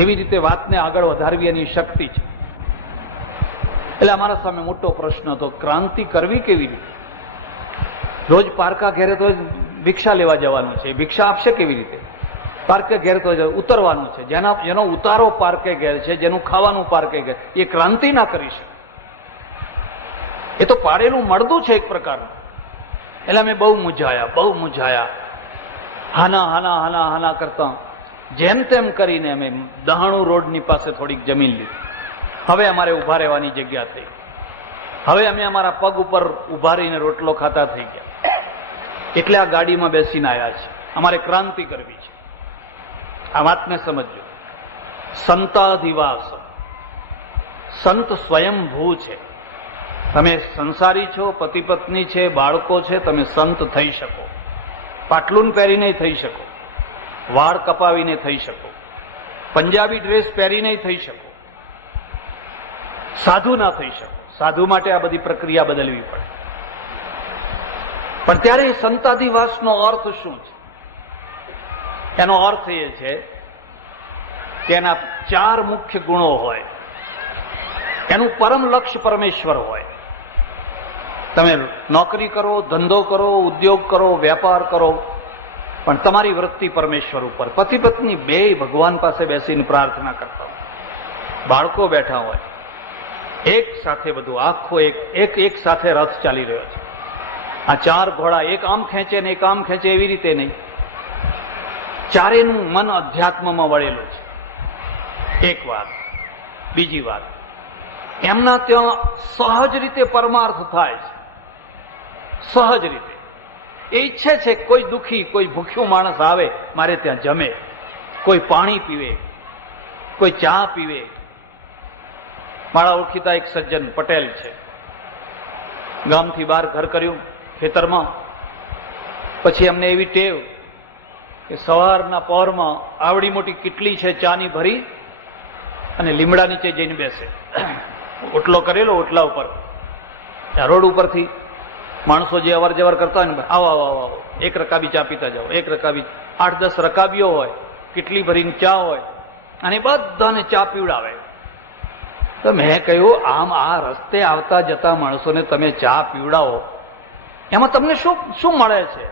કેવી રીતે વાતને આગળ વધારવી એની શક્તિ છે. એટલે અમારા સામે મોટો પ્રશ્ન હતો, ક્રાંતિ કરવી કેવી રીતે? રોજ પારકા ઘેરે તો ભિક્ષા લેવા જવાનું છે, ભિક્ષા આપશે કેવી રીતે? પાર્કે ઘેર તો ઉતરવાનું છે, જેનો ઉતારો પાર્કે ઘેર છે, જેનું ખાવાનું પાર્કે ઘેર, એ ક્રાંતિ ના કરી શકે. એ તો પાડેલું મળદું છે એક પ્રકારનું. એટલે અમે બહુ મૂંઝાયા. હાના હાના હાના હાના કરતા જેમ તેમ કરીને અમે દહાણુ રોડની પાસે થોડીક જમીન લીધી. હવે અમારે ઉભા રહેવાની જગ્યા થઈ. હવે અમે અમારા પગ ઉપર ઉભા રહીને રોટલો ખાતા થઈ ગયા. એટલે આ ગાડીમાં બેસીને આવ્યા છે. અમારે ક્રાંતિ કરવી છે. આ વાતને સમજો. સંતાધિવાસ, સંત સ્વયંભૂ છે. તમે સંસારી છો, પતિ પત્ની છે, બાળકો છે, તમે સંત થઈ શકો. પાટલુન પહેરીને થઈ શકો, વાળ કપાવીને થઈ શકો, પંજાબી ડ્રેસ પહેરીને થઈ શકો, સાધુ ના થઈ શકો. સાધુ માટે આ બધી પ્રક્રિયા બદલવી પડે. પણ ત્યારે સંતાધિવાસનો અર્થ શું છે? એનો અર્થ એ છે કે એના 4 મુખ્ય ગુણો હોય. એનું પરમ લક્ષ્ય પરમેશ્વર હોય. તમે નોકરી કરો, ધંધો કરો, ઉદ્યોગ કરો, વેપાર કરો, પણ તમારી વૃત્તિ પરમેશ્વર ઉપર. પતિ પત્ની બે ભગવાન પાસે બેસીને પ્રાર્થના કરતા હોય. બાળકો બેઠા હોય, એક સાથે બધું આખો એક સાથે રથ ચાલી રહ્યો છે. આ 4 ઘોડા એક આમ ખેંચે ને એક આમ ખેંચે એવી રીતે નહીં. ચારેયનું મન અધ્યાત્મમાં વળેલું છે. એક વાત. બીજી વાત, એમના ત્યાં સહજ રીતે પરમાર્થ થાય છે. સહજ રીતે એ ઈચ્છે છે કોઈ દુઃખી, કોઈ ભૂખ્યું માણસ આવે મારે ત્યાં જમે, કોઈ પાણી પીવે, કોઈ ચા પીવે. મારા ઓળખીતા એક સજ્જન પટેલ છે, ગામથી બહાર ઘર કર્યું ખેતરમાં. પછી એમને એવી ટેવ કે સવારના પહોરમાં આવડી મોટી કીટલી છે ચાની ભરી અને લીમડા નીચે જઈને બેસે. ઓટલો કરેલો, ઓટલા ઉપર, રોડ ઉપરથી માણસો જે અવર જવર કરતા હોય ને, આવો આવો આવો, એક રકાબી ચા પીતા જાઓ, એક રકાબી. 8-10 રકાબીઓ હોય, કીટલી ભરીને ચા હોય, અને બધાને ચા પીવડાવે. તો મેં કહ્યું, આમ આ રસ્તે આવતા જતા માણસોને તમે ચા પીવડાવો, એમાં તમને શું મળે છે?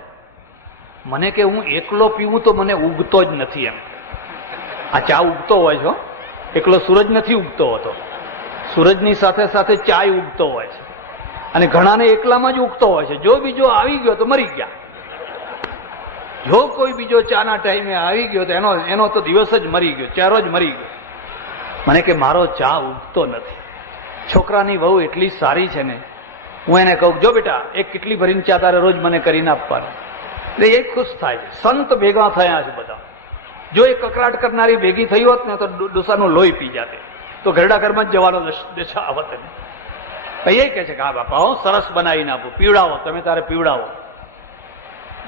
મને કે હું એકલો પીવું તો મને ઉગતો જ નથી. એમ આ ચા ઉગતો હોય છે, એકલો સૂરજ નથી ઉગતો હોતો. સૂરજની સાથે સાથે ચાય ઉગતો હોય છે, અને ઘણાને એકલામાં જ ઉગતો હોય છે. જો બીજો આવી ગયો તો મરી ગયા. જો કોઈ બીજો ચાના ટાઈમે આવી ગયો તો એનો તો દિવસ જ મરી ગયો, ચહેરો જ મરી ગયો. મને કે મારો ચા ઉગતો નથી. છોકરાની વહુ એટલી સારી છે ને, હું એને કહું, જો બેટા એક કેટલી ભરીને ચા તારે રોજ મને કરીને આપવાની. એટલે એ ખુશ થાય છે. સંત ભેગા થયા છે બધા. જો એ કકરાટ કરનારી ભેગી થઈ હોત ને તો ડોસાનું લોહી પી જાતે, તો ઘરડા ઘરમાં જ જવાનો દશા આવત. એ કહે છે કે હા બાપા, હું સરસ બનાવીને આપું, પીવડાવો, તમે તારે પીવડાવો.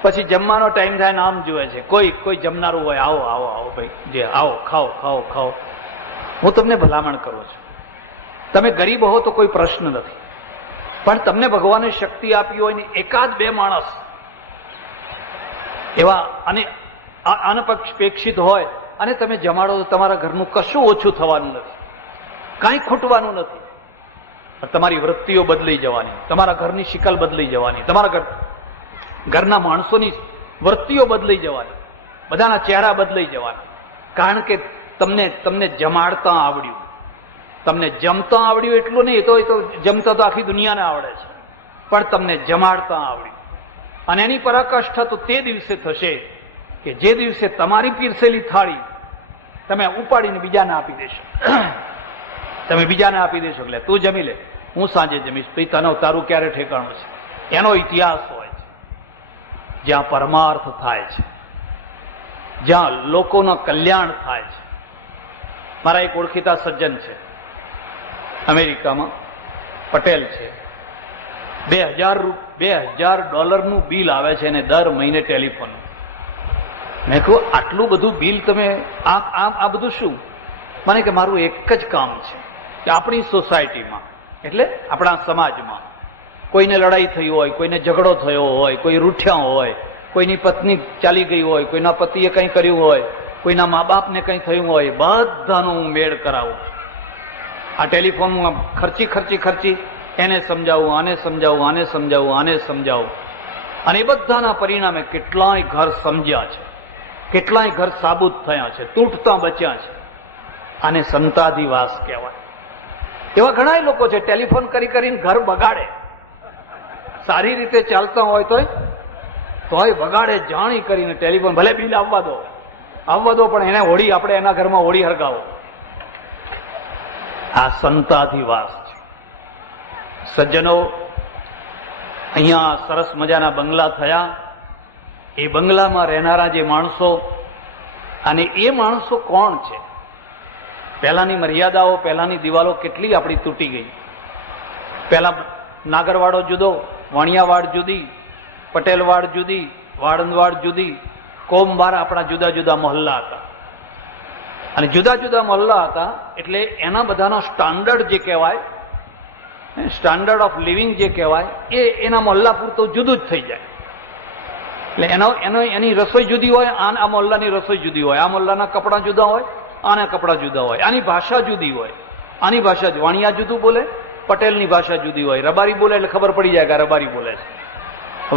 પછી જમવાનો ટાઈમ થાય ને આમ જુએ છે, કોઈ જમનારું હોય, આવો આવો આવો ભાઈ, જે આવો, ખાઓ ખાઓ ખાઓ. હું તમને ભલામણ કરું છું, તમે ગરીબ હો તો કોઈ પ્રશ્ન નથી, પણ તમને ભગવાને શક્તિ આપી હોય ને 1-2 માણસ એવા અને અનપેક્ષિત હોય અને તમે જમાડો તો તમારા ઘરનું કશું ઓછું થવાનું નથી, કાંઈ ખૂટવાનું નથી. તમારી વૃત્તિઓ બદલાઈ જવાની, તમારા ઘરની શિકલ બદલાઈ જવાની, તમારા ઘરના માણસોની વૃત્તિઓ બદલાઈ જવાની, બધાના ચહેરા બદલાઈ જવાના. કારણ કે તમને જમાડતા આવડ્યું. તમને જમતા આવડ્યું એટલું નહીં, એ તો જમતા તો આખી દુનિયાને આવડે છે, પણ તમને જમાડતા આવડ્યું. અને એની પરાકાષ્ઠા તો તે દિવસે થશે કે જે દિવસે તમારી પીરસેલી થાળી તમે ઉપાડીને બીજાને આપી દેશો. તમે બીજાને આપી દેશો, એટલે તું જમી લે, હું સાંજે જમીશ, તો તને તારું ક્યારે ઠેકાણું છે? એનો ઇતિહાસ હોય છે. જ્યાં પરમાર્થ થાય છે, જ્યાં લોકોનું કલ્યાણ થાય છે. મારા એક ઓળખીતા સજ્જન છે અમેરિકામાં, પટેલ છે. $2000 બિલ આવે છે એને દર મહિને ટેલિફોન. મેં કહ્યું આટલું બધું બિલ તમે આ બધું શું? મને કે મારું એક જ કામ છે કે આપણી સોસાયટીમાં, એટલે આપણા સમાજમાં કોઈને લડાઈ થઈ હોય, કોઈને ઝઘડો થયો હોય, કોઈ રૂઠ્યા હોય, કોઈની પત્ની ચાલી ગઈ હોય, કોઈના પતિએ કંઈ કર્યું હોય, કોઈના મા બાપને કંઈ થયું હોય બધાનું હું મેળ કરાવું. આ ટેલિફોનમાં ખર્ચી એને સમજાવું, આને સમજાવું, આને સમજાવું, આને સમજાવું. અને એ બધાના પરિણામે કેટલાય ઘર સમજ્યા છે, કેટલાય ઘર સાબુત થયા છે, તૂટતા બચ્યા છે. આને સંતાધિવાસ કહેવાય. એવા ઘણા લોકો છે ટેલિફોન કરીને ઘર બગાડે. સારી રીતે ચાલતા હોય તોય બગાડે, જાણી કરીને ટેલિફોન. ભલે બિલ આવવા દો પણ એને હોળી, આપણે એના ઘરમાં હોળી હરગાવો. આ સંતાધિવાસ છે. સજ્જનો, અહીંયા સરસ મજાના બંગલા થયા. એ બંગલામાં રહેનારા જે માણસો, અને એ માણસો કોણ છે? પહેલાની મર્યાદાઓ, પહેલાની દિવાલો કેટલી આપણી તૂટી ગઈ. પહેલા નાગરવાડો જુદો, વાણિયાવાડ જુદી, પટેલવાડ જુદી, વાળંદવાડ જુદી, કોમબાર આપણા જુદા જુદા મહોલ્લા હતા. અને જુદા જુદા મહોલ્લા હતા એટલે એના બધાનો સ્ટાન્ડર્ડ જે કહેવાય, સ્ટાન્ડર્ડ ઓફ લિવિંગ જે કહેવાય, એ એના મહોલ્લા પૂરતું જુદું જ થઈ જાય. એટલે એની રસોઈ જુદી હોય, આ મહોલ્લાની રસોઈ જુદી હોય, આ મહોલ્લાના કપડાં જુદા હોય, આના કપડાં જુદા હોય, આની ભાષા જુદી હોય, આની ભાષા, વાણિયા જુદું બોલે, પટેલની ભાષા જુદી હોય, રબારી બોલે એટલે ખબર પડી જાય કે આ રબારી બોલે છે,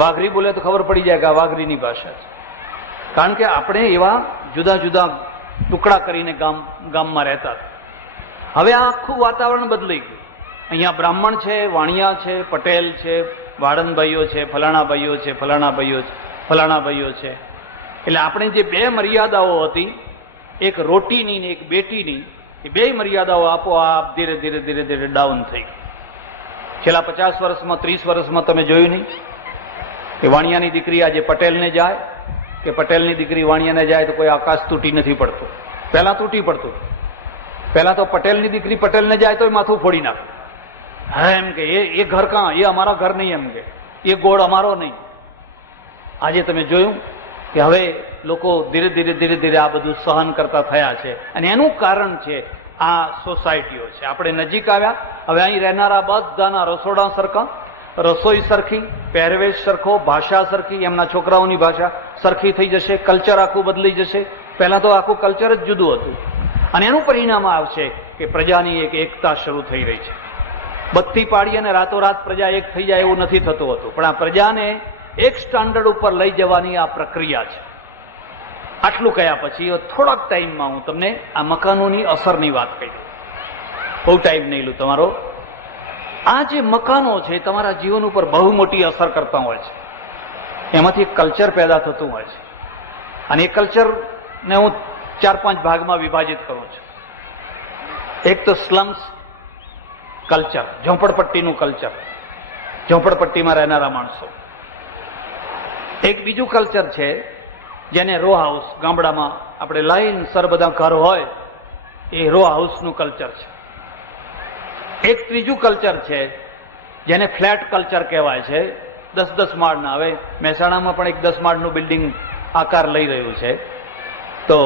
વાઘરી બોલે તો ખબર પડી જાય કે આ વાઘરીની ભાષા છે. કારણ કે આપણે એવા જુદા જુદા ટુકડા કરીને ગામમાં રહેતા. હવે આ આખું વાતાવરણ બદલાઈ ગયું. અહીંયા બ્રાહ્મણ છે, વાણિયા છે, પટેલ છે, વાળંદ ભાઈઓ છે, ફલાણા ભાઈઓ છે, ફલાણા ભાઈઓ છે, ફલાણા ભાઈઓ છે. એટલે આપણે જે બે મર્યાદાઓ હતી, એક રોટીની ને એક બેટીની, એ બે મર્યાદાઓ આપોઆપ ધીરે ધીરે ધીરે ધીરે ડાઉન થઈ ગઈ. છેલ્લા 50 વર્ષમાં, 30 વર્ષમાં તમે જોયું નહીં કે વાણિયાની દીકરી આજે પટેલને જાય કે પટેલની દીકરી વાણિયાને જાય તો કોઈ આકાશ તૂટી નથી પડતું. પહેલા તૂટી પડતું. પહેલા તો પટેલની દીકરી પટેલને જાય તો માથું ફોડી નાખે. હા, એમ કે એ ઘર કાં, એ અમારા ઘર નહીં, એમ કે એ ગોળ અમારો નહીં. આજે તમે જોયું કે હવે લોકો ધીરે ધીરે ધીરે ધીરે આ બધું સહન કરતા થયા છે. અને એનું કારણ છે આ સોસાયટીઓ છે. આપણે નજીક આવ્યા, હવે અહીં રહેનારા બધાના રસોડા સરખા, રસોઈ સરખી, પહેરવેશ સરખો, ભાષા સરખી, એમના છોકરાઓની ભાષા સરખી થઈ જશે, કલ્ચર આખું બદલાઈ જશે. પહેલા તો આખું કલ્ચર જ જુદું હતું. અને એનું પરિણામ આવશે કે પ્રજાની એક એકતા શરૂ થઈ રહી છે. બત્તી પાડી અને રાતોરાત પ્રજા એક થઈ જાય એવું નથી થતું હતું, પણ આ પ્રજાને એક સ્ટાન્ડર્ડ ઉપર લઈ જવાની આ પ્રક્રિયા છે. આટલું કહ્યા પછી થોડાક ટાઈમમાં હું તમને આ મકાનોની અસરની વાત કહી દઉં. બહુ ટાઈમ નહીં લઉં તમારો. આ જે મકાનો છે તમારા જીવન ઉપર બહુ મોટી અસર કરતા હોય છે. એમાંથી કલ્ચર પેદા થતું હોય છે. અને એ કલ્ચરને હું 4-5 ભાગમાં વિભાજિત કરું છું. એક તો સ્લમ્સ કલ્ચર, ઝોપડપટ્ટીનું કલ્ચર, ઝોપડપટ્ટીમાં રહેનારા માણસો. એક બીજું કલ્ચર છે જેને રો હાઉસ, ગામડામાં આપણે લાઈનસર બધા ઘર હોય એ રો હાઉસનું કલ્ચર છે. એક ત્રીજું કલ્ચર છે જેને ફ્લેટ કલ્ચર કહેવાય છે, 10-10 માળના. હવે મહેસાણામાં પણ એક 10 માળનું બિલ્ડિંગ આકાર લઈ રહ્યું છે. તો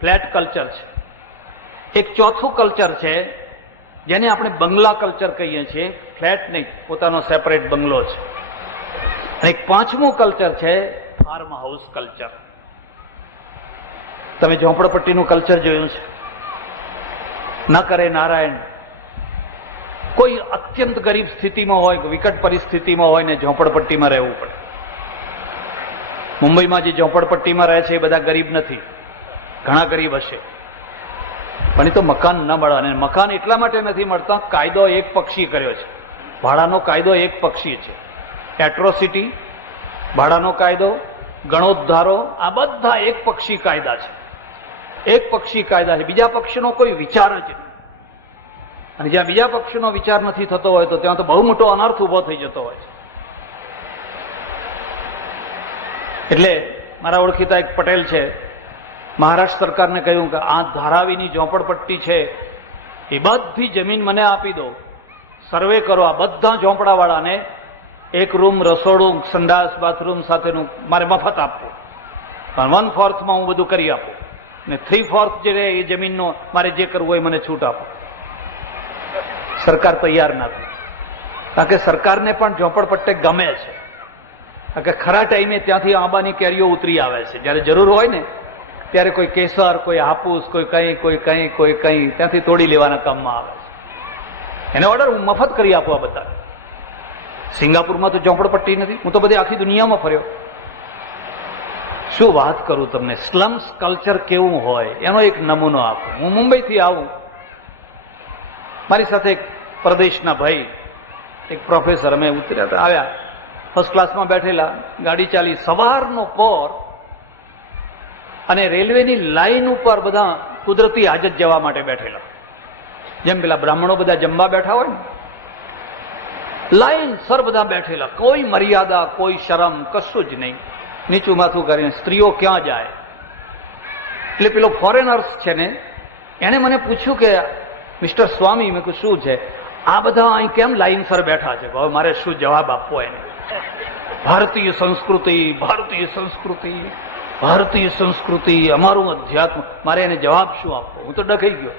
ફ્લેટ કલ્ચર છે. એક ચોથું કલ્ચર છે જેને આપણે બંગલા કલ્ચર કહીએ છીએ. ફ્લેટ નહીં, પોતાનો સેપરેટ બંગલો છે. અને એક પાંચમું કલ્ચર છે ફાર્મ હાઉસ કલ્ચર. તમે ઝોપડપટ્ટીનું કલ્ચર જોયું છે? ન કરે નારાયણ, કોઈ અત્યંત ગરીબ સ્થિતિમાં હોય, વિકટ પરિસ્થિતિમાં હોય ને ઝોપડપટ્ટીમાં રહેવું પડે. મુંબઈમાં જે ઝોપડપટ્ટીમાં રહે છે એ બધા ગરીબ નથી, ઘણા ગરીબ હશે, પણ એ તો મકાન ન મળે. અને મકાન એટલા માટે નથી મળતા, કાયદો એક પક્ષી કર્યો છે. ભાડાનો કાયદો એક પક્ષી છે. એટ્રોસિટી, ભાડાનો કાયદો, ગણોદ્ધારો, આ બધા એક પક્ષી કાયદા છે. એક પક્ષી કાયદા છે. બીજા પક્ષનો કોઈ વિચાર જ નહીં. અને જ્યાં બીજા પક્ષનો વિચાર નથી થતો હોય તો ત્યાં તો બહુ મોટો અનર્થ ઉભો થઈ જતો હોય છે. એટલે મારા ઓળખીતા એક પટેલ છે, મહારાષ્ટ્ર સરકારને કહ્યું કે આ ધારાવીની ઝોપડપટ્ટી છે એ બધી જમીન મને આપી દો, સર્વે કરો, આ બધા ઝોપડાવાળાને એક રૂમ, રસોડું, સંડાસ, બાથરૂમ સાથેનું મારે મફત આપવું, પણ 1/4 હું બધું કરી આપું, ને 3/4 જે રહે એ જમીનનો મારે જે કરવું હોય મને છૂટ આપો. સરકાર તૈયાર નથી, કારણ કે સરકારને પણ ઝોપડપટ્ટી ગમે છે. કે ખરા ટાઈમે ત્યાંથી આંબાની કેરીઓ ઉતરી આવે છે. જયારે જરૂર હોય ને ત્યારે કોઈ કેસર, કોઈ હાપુસ, કોઈ કંઈ ત્યાંથી તોડી લેવાના કામમાં આવે છે. એને ઓર્ડર હું મફત કરી આપું આ બધા. સિંગાપુરમાં તો ઝોંપડપટ્ટી નથી. હું તો બધી આખી દુનિયામાં ફર્યો. શું વાત કરું તમને, સ્લમ્સ કલ્ચર કેવું હોય એનો એક નમૂનો આપું. હું મુંબઈથી આવું, મારી સાથે એક પ્રદેશના ભાઈ, એક પ્રોફેસર, અમે ઉતર્યા આવ્યા, ફર્સ્ટ ક્લાસમાં બેઠેલા, ગાડી ચાલી, સવારનો પોર, અને રેલવેની લાઈન ઉપર બધા કુદરતી હાજત જવા માટે બેઠેલા. જેમ પેલા બ્રાહ્મણો બધા જમવા બેઠા હોય ને, લાઈન સર બધા બેઠેલા. કોઈ મર્યાદા, કોઈ શરમ, કશું જ નહીં. નીચું માથું કરીને સ્ત્રીઓ ક્યાં જાય. એટલે પેલો ફોરેનર્સ છે ને, એને મને પૂછ્યું કે મિસ્ટર સ્વામી, મેં કહ્યું શું છે, આ બધા અહીં કેમ લાઈનસર બેઠા છે? હવે મારે શું જવાબ આપવો એને? ભારતીય સંસ્કૃતિ, ભારતીય સંસ્કૃતિ, ભારતીય સંસ્કૃતિ, અમારું અધ્યાત્મ. મારે એને જવાબ શું આપવો? હું તો ડઘાઈ ગયો.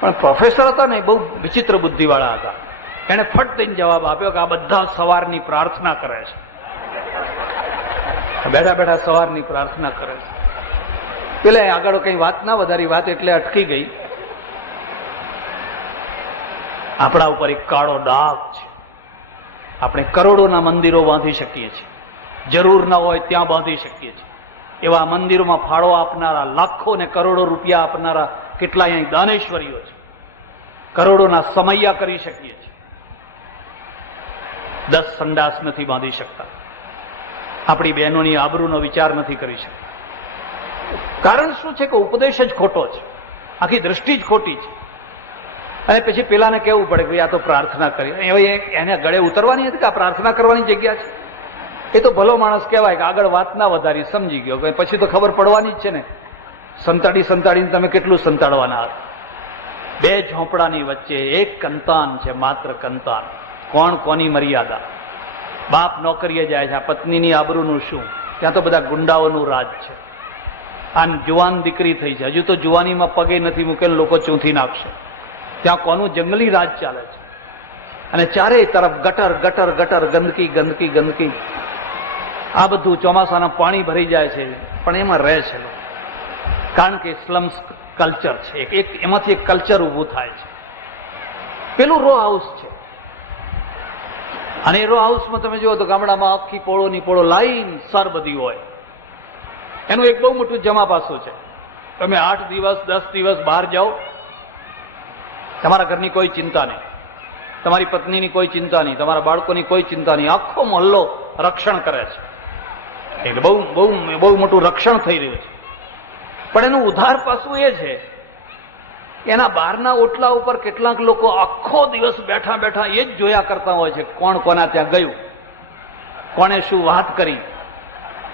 પણ પ્રોફેસર હતા ને, બહુ વિચિત્ર બુદ્ધિવાળા હતા. એને ફટ દઈને જવાબ આપ્યો કે આ બધા સવારની પ્રાર્થના કરે છે. બેઠા બેઠા સવારની પ્રાર્થના કરે છે. પેલા આગળ કઈ વાત ના વધારી, વાત એટલે અટકી ગઈ. આપણા ઉપર એક કાળો ડાઘ છે. આપણે કરોડોના મંદિરો બાંધી શકીએ છીએ, જરૂર ના હોય ત્યાં બાંધી શકીએ છીએ. એવા મંદિરોમાં ફાળો આપનારા, લાખો ને કરોડો રૂપિયા આપનારા કેટલાય અહીં દાનેશ્વરીઓ છે. કરોડોના સમૈયા કરી શકીએ છીએ. 10 સંડાસ નથી બાંધી શકતા. આપણી બહેનોની આબરૂનો વિચાર નથી કરી શકતા. કારણ શું છે કે ઉપદેશ જ ખોટો છે, આખી દ્રષ્ટિ જ ખોટી છે. અને પછી પેલાને કહેવું પડે કે આ તો પ્રાર્થના કરી. એને ગળે ઉતરવાની હતી કે આ પ્રાર્થના કરવાની જગ્યા છે? એ તો ભલો માણસ કહેવાય કે આગળ વાત ના વધારી, સમજી ગયો. પછી તો ખબર પડવાની જ છે ને. સંતાડીને તમે કેટલું સંતાડવાના? 2 ઝોંપડાની વચ્ચે એક કંતાન છે, માત્ર કંતાન. કોણ કોની મર્યાદા? બાપ નોકરીએ જાય છે, આ પત્નીની આબરૂનું શું? ત્યાં તો બધા ગુંડાઓનું રાજ છે. આ જુવાન દીકરી થઈ છે, હજુ તો જુવાનીમાં પગે નથી મૂકેલ, લોકો ચૂંથી નાખશે. ત્યાં કોનું જંગલી રાજ ચાલે છે. અને ચારેય તરફ ગટર ગટર ગટર, ગંદકી ગંદકી ગંદકી. આ બધું ચોમાસાના પાણી ભરી જાય છે, પણ એમાં રહે છે. કારણ કે સ્લમ્સ કલ્ચર છે. એમાંથી એક કલ્ચર ઊભું થાય છે. પેલું રો હાઉસ છે. અને એ રો હાઉસમાં તમે જુઓ તો ગામડામાં આખી પોળોની પોળો લાઈન સર બધી હોય. એનું એક બહુ મોટું જમા પાસું છે. તમે 8 દિવસ 10 દિવસ બહાર જાઓ, તમારા ઘરની કોઈ ચિંતા નહીં, તમારી પત્નીની કોઈ ચિંતા નહીં, તમારા બાળકોની કોઈ ચિંતા નહીં. આખો મહોલ્લો રક્ષણ કરે છે. એટલે બહુ બહુ બહુ મોટું રક્ષણ થઈ રહ્યું છે. પણ એનું ઉધાર પાસું એ છે, એના બહારના ઓટલા ઉપર કેટલાક લોકો આખો દિવસ બેઠા બેઠા એ જ જોયા કરતા હોય છે, કોણ કોના ત્યાં ગયું, કોણે શું વાત કરી,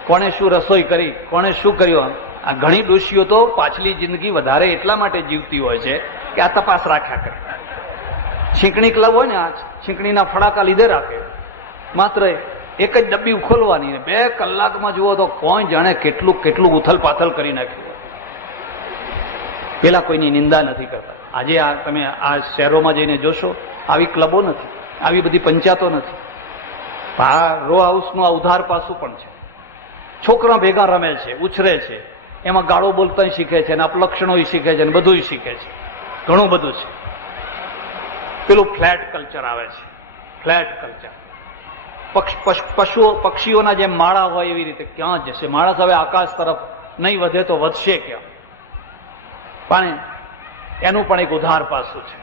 કોણે શું રસોઈ કરી, કોણે શું કર્યું. આ ઘણી ડોશીઓ તો પાછલી જિંદગી વધારે એટલા માટે જીવતી હોય છે કે આ તપાસ રાખ્યા કરે. છીંકણી ક્લબ હોય ને, આ છીંકણીના ફડાકા લીધે રાખે. માત્ર એક જ ડબ્બી ખોલવાની, 2 કલાકમાં જુઓ તો કોઈ જાણે કેટલું કેટલું ઉથલ પાથલ કરી નાખ્યું. પેલા કોઈની નિંદા નથી કરતા. આજે તમે આ શહેરોમાં જઈને જોશો, આવી ક્લબો નથી, આવી બધી પંચાયતો નથી. આ રો હાઉસનું આ ઉધાર પાસું પણ છે. છોકરા ભેગા રમે છે, ઉછરે છે, એમાં ગાળો બોલતા શીખે છે, અને અપલક્ષણો શીખે છે, અને બધું શીખે છે. ઘણું બધું છે. પેલું ફ્લેટ કલ્ચર આવે છે. Flat culture. પક્ષીઓના જેમ માળા હોય એવી રીતે ક્યાં જશે માણસ? હવે આકાશ તરફ નહીં વધે તો વધશે ક્યાં? પણ એનું પણ એક ઉધાર પાસું છે.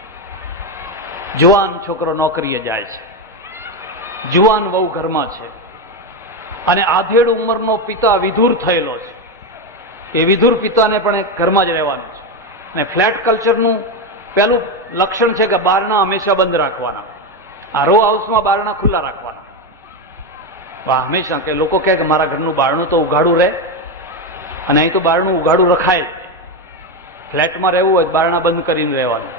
જુવાન છોકરો નોકરીએ જાય છે, જુવાન વહુ ઘરમાં છે, અને આધેડ ઉંમરનો પિતા વિધુર થયેલો છે. એ વિધુર પિતાને પણ ઘરમાં જ રહેવાનું છે. અને ફ્લેટ કલ્ચરનું પહેલું લક્ષણ છે કે બારણા હંમેશા બંધ રાખવાના. આ રો હાઉસમાં બારણા ખુલ્લા રાખવાના. હંમેશા કે લોકો કહે કે મારા ઘરનું બારણું તો ઉઘાડું રહે, અને અહીં તો બારણું ઉઘાડું રખાય. ફ્લેટમાં રહેવું હોય બારણા બંધ કરીને રહેવાનું.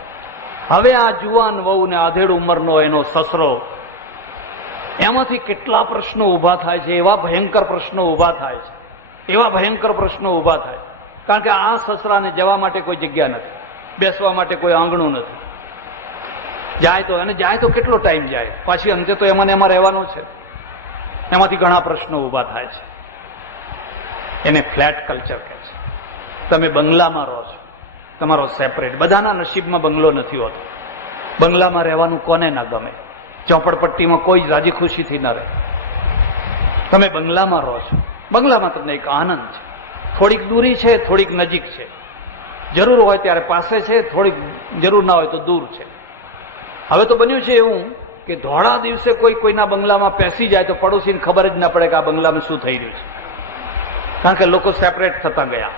હવે આ જુવાન વહુ ને આધેડ ઉંમરનો એનો સસરો, એમાંથી કેટલા પ્રશ્નો ઉભા થાય છે. એવા ભયંકર પ્રશ્નો ઉભા થાય છે, એવા ભયંકર પ્રશ્નો ઉભા થાય. કારણ કે આ સસરાને જવા માટે કોઈ જગ્યા નથી, બેસવા માટે કોઈ આંગણું નથી. જાય તો કેટલો ટાઈમ જાય, પાછી અંતે તો એમાં રહેવાનું છે. એમાંથી ઘણા પ્રશ્નો ઉભા થાય છે. એને ફ્લેટ કલ્ચર કહે છે. તમે બંગલામાં રહો છો, તમારો સેપરેટ. બધાના નસીબમાં બંગલો નથી હોતો. બંગલામાં રહેવાનું કોને ના ગમે? ચોપડપટ્ટીમાં કોઈ રાજી ખુશીથી ન રહે. તમે બંગલામાં રહો છો, બંગલામાં તમને એક આનંદ છે. થોડીક દૂરી છે, થોડીક નજીક છે. જરૂર હોય ત્યારે પાસે છે, થોડીક જરૂર ના હોય તો દૂર છે. હવે તો બન્યું છે એવું કે ધોળા દિવસે કોઈના બંગલામાં પેસી જાય તો પડોશીને ખબર જ ના પડે કે આ બંગલામાં શું થઈ રહ્યું છે. કારણ કે લોકો સેપરેટ થતા ગયા,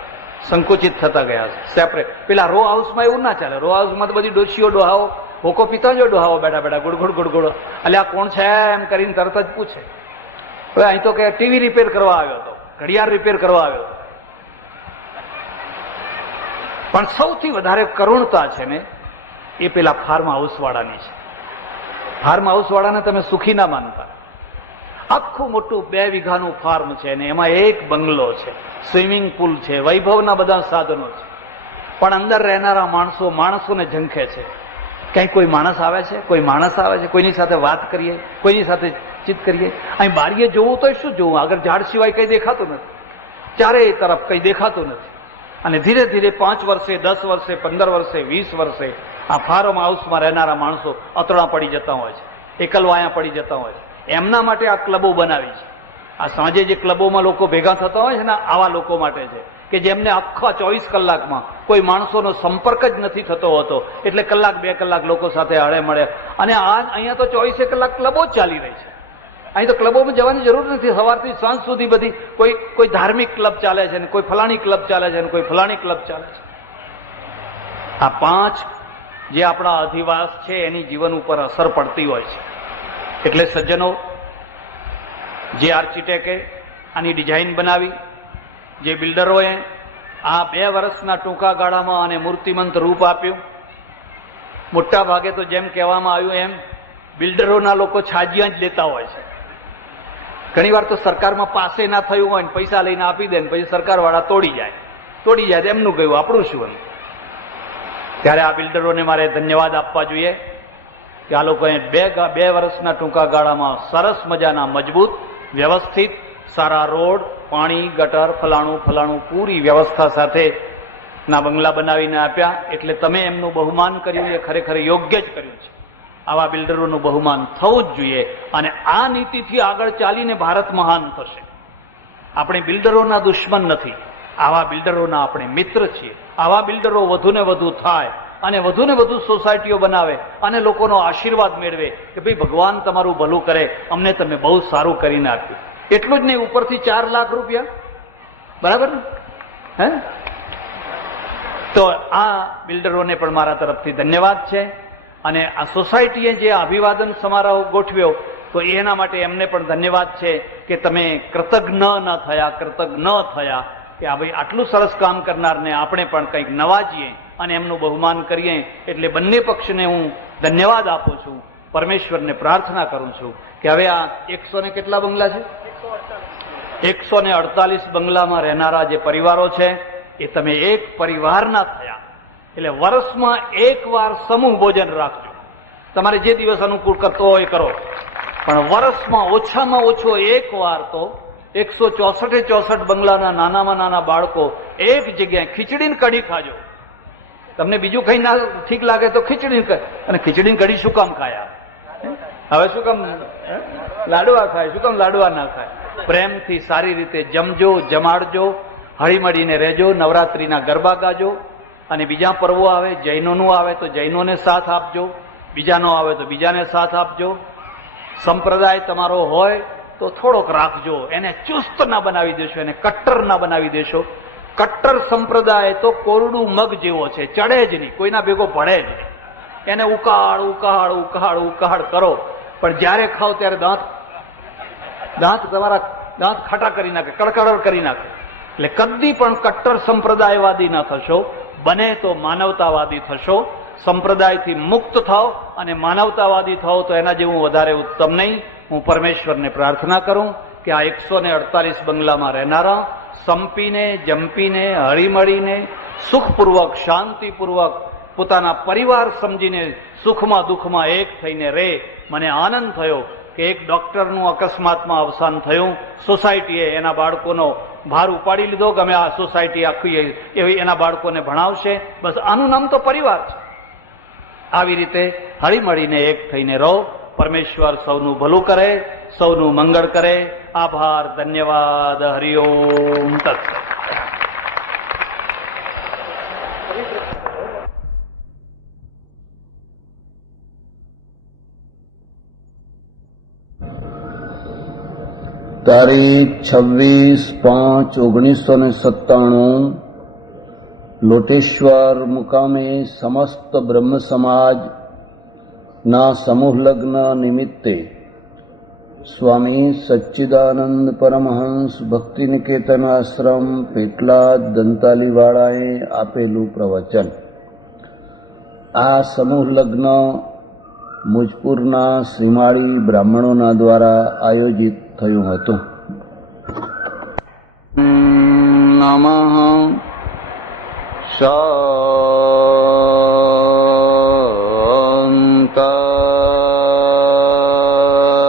સંકુચિત થતા ગયા. સેપરેટ. પેલા રો હાઉસમાં એવું ના ચાલે. રો હાઉસમાં તો બધી ડોશીઓ ડોહાઓ હોકો પીતા જો ડોહાઓ બેઠા બેઠા ગુડગુડ ગુડગુડ, એટલે આ કોણ છે એમ કરીને તરત જ પૂછે. હવે અહીં તો કે ટીવી રિપેર કરવા આવ્યો હતો, ઘડિયાળ રિપેર કરવા આવ્યો હતો. પણ સૌથી વધારે કરુણતા છે ને એ પેલા ફાર્મ હાઉસ વાળાની છે. ફાર્મ હાઉસ વાળાને તમે સુખી ના માનતા. આખું મોટું 2 વીઘાનું ફાર્મ છે ને એમાં એક બંગલો છે, સ્વિમિંગ પુલ છે, વૈભવના બધા સાધનો છે. પણ અંદર રહેનારા માણસોને ઝંખે છે. ક્યાંય કોઈ માણસ આવે છે, કોઈ માણસ આવે છે, કોઈની સાથે વાત કરીએ, કોઈની સાથે ચિત કરીએ. અહીં બારીએ જોવું તો શું જોવું? આગળ ઝાડ સિવાય કઈ દેખાતું નથી. ચારેય તરફ કઈ દેખાતું નથી. અને ધીરે ધીરે 5 વર્ષે, 10 વર્ષે, 15 વર્ષે, 20 વર્ષે આ ફાર્મ હાઉસમાં રહેનારા માણસો અતડા પડી જતા હોય છે, એકલવાયા પડી જતા હોય છે. એમના માટે આ ક્લબો બનાવી છે. આ સાંજે જે ક્લબોમાં લોકો ભેગા થતા હોય છે ને, આવા લોકો માટે છે કે જેમને આખા 24 કલાકમાં કોઈ માણસોનો સંપર્ક જ નથી થતો હોતો. એટલે કલાક 2 કલાક લોકો સાથે હળે મળે. અને અહીંયા તો 24 કલાક ક્લબો જ ચાલી રહી છે. અહીં તો ક્લબોમાં જવાની જરૂર નથી. સવારથી સાંજ સુધી બધી કોઈ ધાર્મિક ક્લબ ચાલે છે ને કોઈ ફલાણી ક્લબ ચાલે છે ને કોઈ ફલાણી ક્લબ ચાલે છે. આ 5 જે આપણા અધિવાસ છે એની જીવન ઉપર અસર પડતી હોય છે. એટલે સજ્જનો, જે આર્કિટેક્ટે આની ડિઝાઇન બનાવી, જે બિલ્ડરોએ આ 2 વર્ષના ટૂંકા ગાળામાં આને મૂર્તિમંત રૂપ આપ્યું, મોટા ભાગે તો જેમ કહેવામાં આવ્યું એમ બિલ્ડરોના લોકો છાજિયા જ લેતા હોય છે. ઘણી વાર તો સરકારમાં પાસે ના થયું હોય ને પૈસા લઈને આપી દે ને પછી સરકારવાળા તોડી જાય એમનું ગયું, આપણું શું? ત્યારે આ બિલ્ડરોને મારે ધન્યવાદ આપવા જોઈએ કે આ લોકોએ 2 વર્ષના ટૂંકા ગાળામાં સરસ મજાના મજબૂત, વ્યવસ્થિત, સારા રોડ, પાણી, ગટર, ફલાણું પૂરી વ્યવસ્થા સાથે ના બંગલા બનાવીને આપ્યા. એટલે તમે એમનું બહુમાન કર્યું એ ખરેખર યોગ્ય જ કર્યું છે. આવા બિલ્ડરોનું બહુમાન થવું જ જોઈએ. અને આ નીતિથી આગળ ચાલીને ભારત મહાન થશે. આપણે બિલ્ડરોના દુશ્મન નથી, આવા બિલ્ડરોના આપણે મિત્ર છીએ. આવા બિલ્ડરો વધુને વધુ થાય અને વધુને વધુ સોસાયટીઓ બનાવે અને લોકોનો આશીર્વાદ મેળવે કે ભાઈ ભગવાન તમારું ભલું કરે, અમને તમે બહુ સારું કરીને આપ્યું. એટલું જ નહીં, ઉપરથી 4 લાખ રૂપિયા, બરાબર ને? હે? તો આ બિલ્ડરોને પણ મારા તરફથી ધન્યવાદ છે. અને આ સોસાયટીએ જે અભિવાદન સમારોહ ગોઠવ્યો તો એના માટે એમને પણ ધન્યવાદ છે કે તમે કૃતજ્ઞ ન થયા કે આ ભાઈ આટલું સરસ કામ કરનારને આપણે પણ કંઈક નવાજીએ અને એમનું બહુમાન કરીએ. એટલે બંને પક્ષને હું ધન્યવાદ આપું છું. પરમેશ્વરને પ્રાર્થના કરું છું કે હવે આ 100 ને કેટલા બંગલા છે? 148 બંગલામાં રહેનારા જે પરિવારો છે એ તમે એક પરિવારના થયા. એટલે વર્ષમાં 1 વાર સમૂહ ભોજન રાખજો. તમારે જે દિવસ અનુકૂળ કરતો હોય કરો, પણ વર્ષમાં ઓછામાં ઓછો 1 વાર તો 164 બંગલાના નાનામાં નાના બાળકો એક જગ્યાએ ખીચડીને કઢી ખાજો. તમને બીજું કઈ ના ઠીક લાગે તો ખીચડી, અને ખીચડીને કઢી શું કામ ખાયા? હવે શું કામ લાડવા ખાય? શું કામ લાડવા ના ખાય? પ્રેમથી સારી રીતે જમજો, જમાડજો, હળીમળીને રહેજો, નવરાત્રીના ગરબા ગાજો. અને બીજા પર્વો આવે, જૈનોનું આવે તો જૈનોને સાથ આપજો, બીજાનો આવે તો બીજાને સાથ આપજો. સંપ્રદાય તમારો હોય તો થોડોક રાખજો, એને ચુસ્ત ના બનાવી દેશો, એને કટ્ટર ના બનાવી દેશો. કટ્ટર સંપ્રદાય તો કોરડું મગ જેવો છે, ચડે જ નહીં, કોઈના ભેગો ભળે જ નહીં. એને ઉકાળ કરો, પણ જ્યારે ખાઓ ત્યારે તમારા દાંત ખાટા કરી નાખે, કડકડ કરી નાખે. એટલે કદી પણ કટ્ટર સંપ્રદાયવાદી ના થશો, બને તો માનવતાવાદી થશો. સંપ્રદાયથી મુક્ત થાઓ અને માનવતાવાદી થાઓ તો એના જેવું વધારે ઉત્તમ નહીં. હું પરમેશ્વરને પ્રાર્થના કરું કે આ 148 બંગલામાં રહેનારા સંપીને, જંપીને, હળીમળીને, સુખપૂર્વક, શાંતિપૂર્વક પોતાના પરિવાર સમજીને સુખમાં દુઃખમાં એક થઈને રહે. મને આનંદ થયો કે કે એક ડોક્ટરનું અકસ્માતમાં અવસાન થયું, સોસાયટીએ એના બાળકોનો ભાર ઉપાડી લીધો કે અમે આ સોસાયટી આખી એવી એના બાળકોને ભણાવશે. બસ આનું નામ તો પરિવાર છે. આવી રીતે હળીમળીને એક થઈને રહો. પરમેશ્વર સૌનું ભલું કરે, સૌનું મંગળ કરે. આભાર, ધન્યવાદ. હરિઓમ તત્સત. તારીખ 26/5/1997 લોટેશ્વર મુકામે સમસ્ત બ્રહ્મ સમાજ ના સમૂહ લગ્ન નિમિત્તે સ્વામી સચ્ચિદાનંદ પરમહંસ ભક્તિ નિકેતન આશ્રમ પેટલાદ દંતાલીવાળાએ આપેલું પ્રવચન. આ સમૂહ લગ્ન મુજપુરના શ્રીમાળી બ્રાહ્મણોના દ્વારા આયોજિત થયું હતું. નમઃ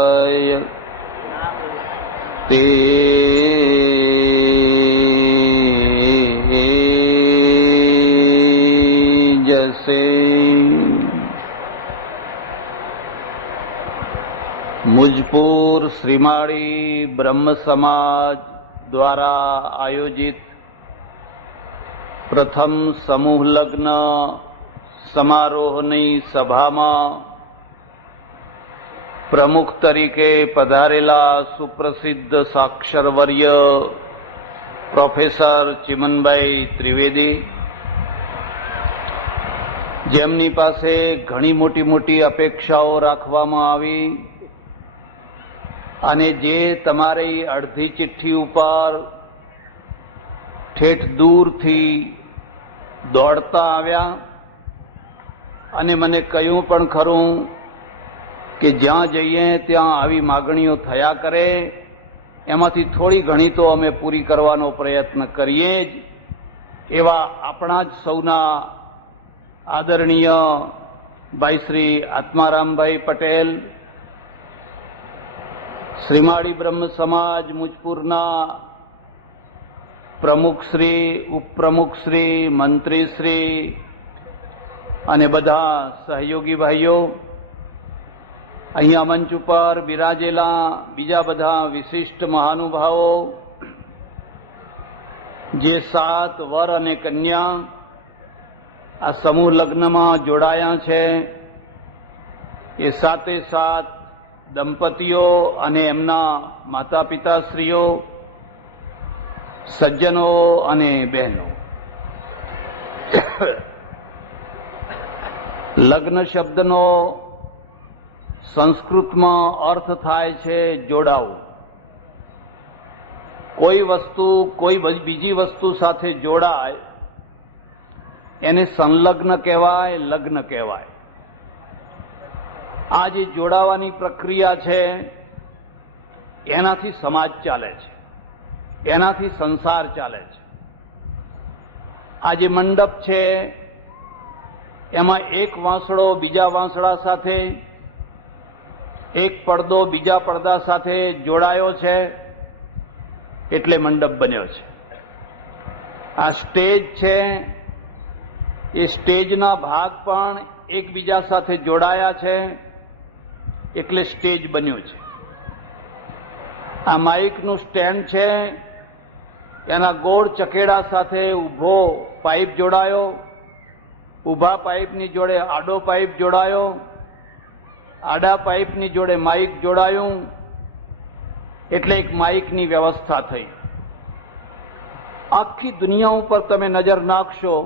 શાંતાય તેજસે. મુજપુર શ્રીમાળી બ્રહ્મ સમાજ દ્વારા આયોજિત પ્રથમ સમૂહ લગ્ન સમારોહની સભામાં પ્રમુખ તરીકે પધારેલા સુપ્રસિદ્ધ સાક્ષરવર્ય પ્રોફેસર ચિમનભાઈ ત્રિવેદી, જેમની પાસે ઘણી મોટી મોટી અપેક્ષાઓ રાખવામાં આવી અને જે તમારી અડધી ચિઠ્ઠી ઉપર ઠેઠ દૂરથી દોડતા આવ્યા અને મને કહ્યું પણ ખરું કે જ્યાં જઈએ ત્યાં આવી માગણીઓ થયા કરે, એમાંથી થોડી ઘણી તો અમે પૂરી કરવાનો પ્રયત્ન કરીએ જ. એવા આપણા જ સૌના આદરણીય ભાઈ શ્રી આત્મારામભાઈ પટેલ, શ્રીમાળી બ્રહ્મ સમાજ મુજપુરના પ્રમુખશ્રી, ઉપપ્રમુખશ્રી, મંત્રીશ્રી અને બધા સહયોગી ભાઈઓ, અહીંયા મંચ ઉપર બિરાજેલા બીજા બધા વિશિષ્ટ મહાનુભાવો, જે 7 વર અને કન્યા આ સમૂહ લગ્નમાં જોડાયા છે, એ સાથે સાથ દંપતીઓ અને એમના માતા પિતાશ્રીઓ, સજ્જનો અને બહેનો. લગ્ન શબ્દનો સંસ્કૃતમાં અર્થ થાય છે જોડાવું. કોઈ વસ્તુ કોઈ બીજી વસ્તુ સાથે જોડાય એને સંલગ્ન કહેવાય, લગ્ન કહેવાય. આ જે જોડાવાની પ્રક્રિયા છે એનાથી સમાજ ચાલે છે, એનાથી સંસાર ચાલે છે. આ જે મંડપ છે એમાં એક વાંસળો બીજા વાંસળા સાથે, એક પડદો બીજા પડદા સાથે જોડાયો છે એટલે મંડપ બન્યો છે. આ સ્ટેજ છે, એ સ્ટેજના ભાગ પણ એકબીજા સાથે જોડાયા છે એટલે સ્ટેજ બન્યું છે. આ માઇકનું સ્ટેન્ડ છે, એના ગોળ ચકેડા સાથે ઊભો પાઇપ જોડાયો, ઊભા પાઇપની જોડે આડો પાઇપ જોડાયો, આડા પાઇપની જોડે માઇક જોડાયું એટલે એક માઇકની વ્યવસ્થા થઈ. આખી દુનિયા ઉપર તમે નજર નાખશો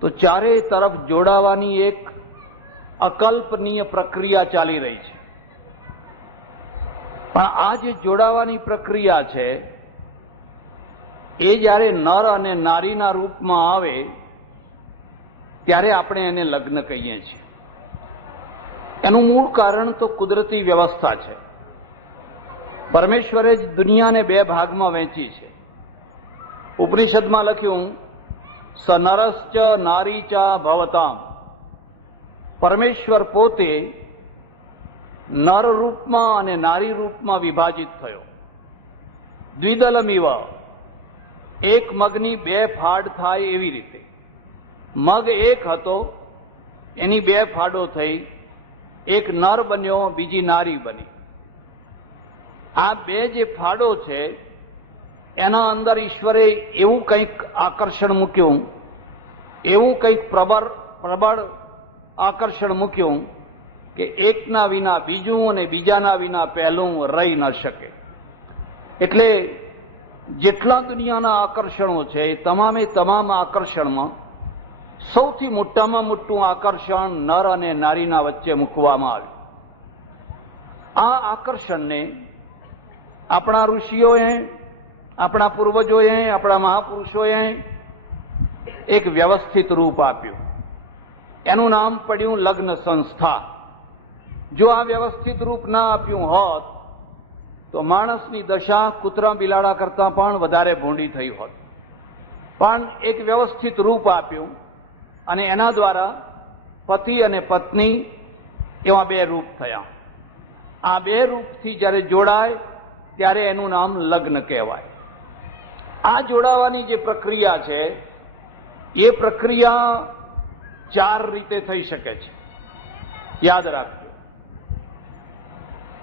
તો ચારેય તરફ જોડાવાની એક અકલ્પનીય પ્રક્રિયા ચાલી રહી છે. પણ આ જે જોડાવાની પ્રક્રિયા છે એ જ્યારે નર અને નારીના રૂપમાં આવે ત્યારે આપણે એને લગ્ન કહીએ છીએ. એનું મૂળ કારણ તો કુદરતી વ્યવસ્થા છે. પરમેશ્વરે જ દુનિયાને 2 ભાગમાં વહેંચી છે. ઉપનિષદમાં લખ્યું સ નરશ્ચ નારી ચ ભવતામ. પરમેશ્વર પોતે નર રૂપમાં અને નારી રૂપમાં વિભાજિત થયો. દ્વિદલમિવ, એક મગની બે ફાડ થાય એવી રીતે. મગ એક હતો, એની બે ફાડો થઈ, એક નર બન્યો, બીજી નારી બની. આ બે જે ફાડો છે એના અંદર ઈશ્વરે એવું કંઈક આકર્ષણ મૂક્યું, એવું કંઈક પ્રબળ આકર્ષણ મૂક્યું કે એકના વિના બીજું અને બીજાના વિના પહેલું રહી ન શકે. એટલે જેટલા દુનિયાના આકર્ષણો છે એ તમામે તમામ આકર્ષણમાં સૌથી મોટામાં મોટું આકર્ષણ નર અને નારીના વચ્ચે મૂકવામાં આવ્યું. આ આકર્ષણને આપણા ઋષિઓએ, આપણા પૂર્વજોએ, આપણા મહાપુરુષોએ એક વ્યવસ્થિત રૂપ આપ્યું. એનું નામ પડ્યું લગ્ન સંસ્થા. જો આ વ્યવસ્થિત રૂપ ના આપ્યું હોત તો માણસની દશા કૂતરા બિલાડા કરતા પણ વધારે ભૂંડી થઈ હોત. પણ એક વ્યવસ્થિત રૂપ આપ્યું અને એના દ્વારા પતિ અને પત્ની એવા બે રૂપ થયા. આ બે રૂપથી જ્યારે જોડાય ત્યારે એનું નામ લગ્ન કહેવાય. આ જોડાવાની જે પ્રક્રિયા છે એ પ્રક્રિયા ચાર રીતે થઈ શકે છે. યાદ રાખજો.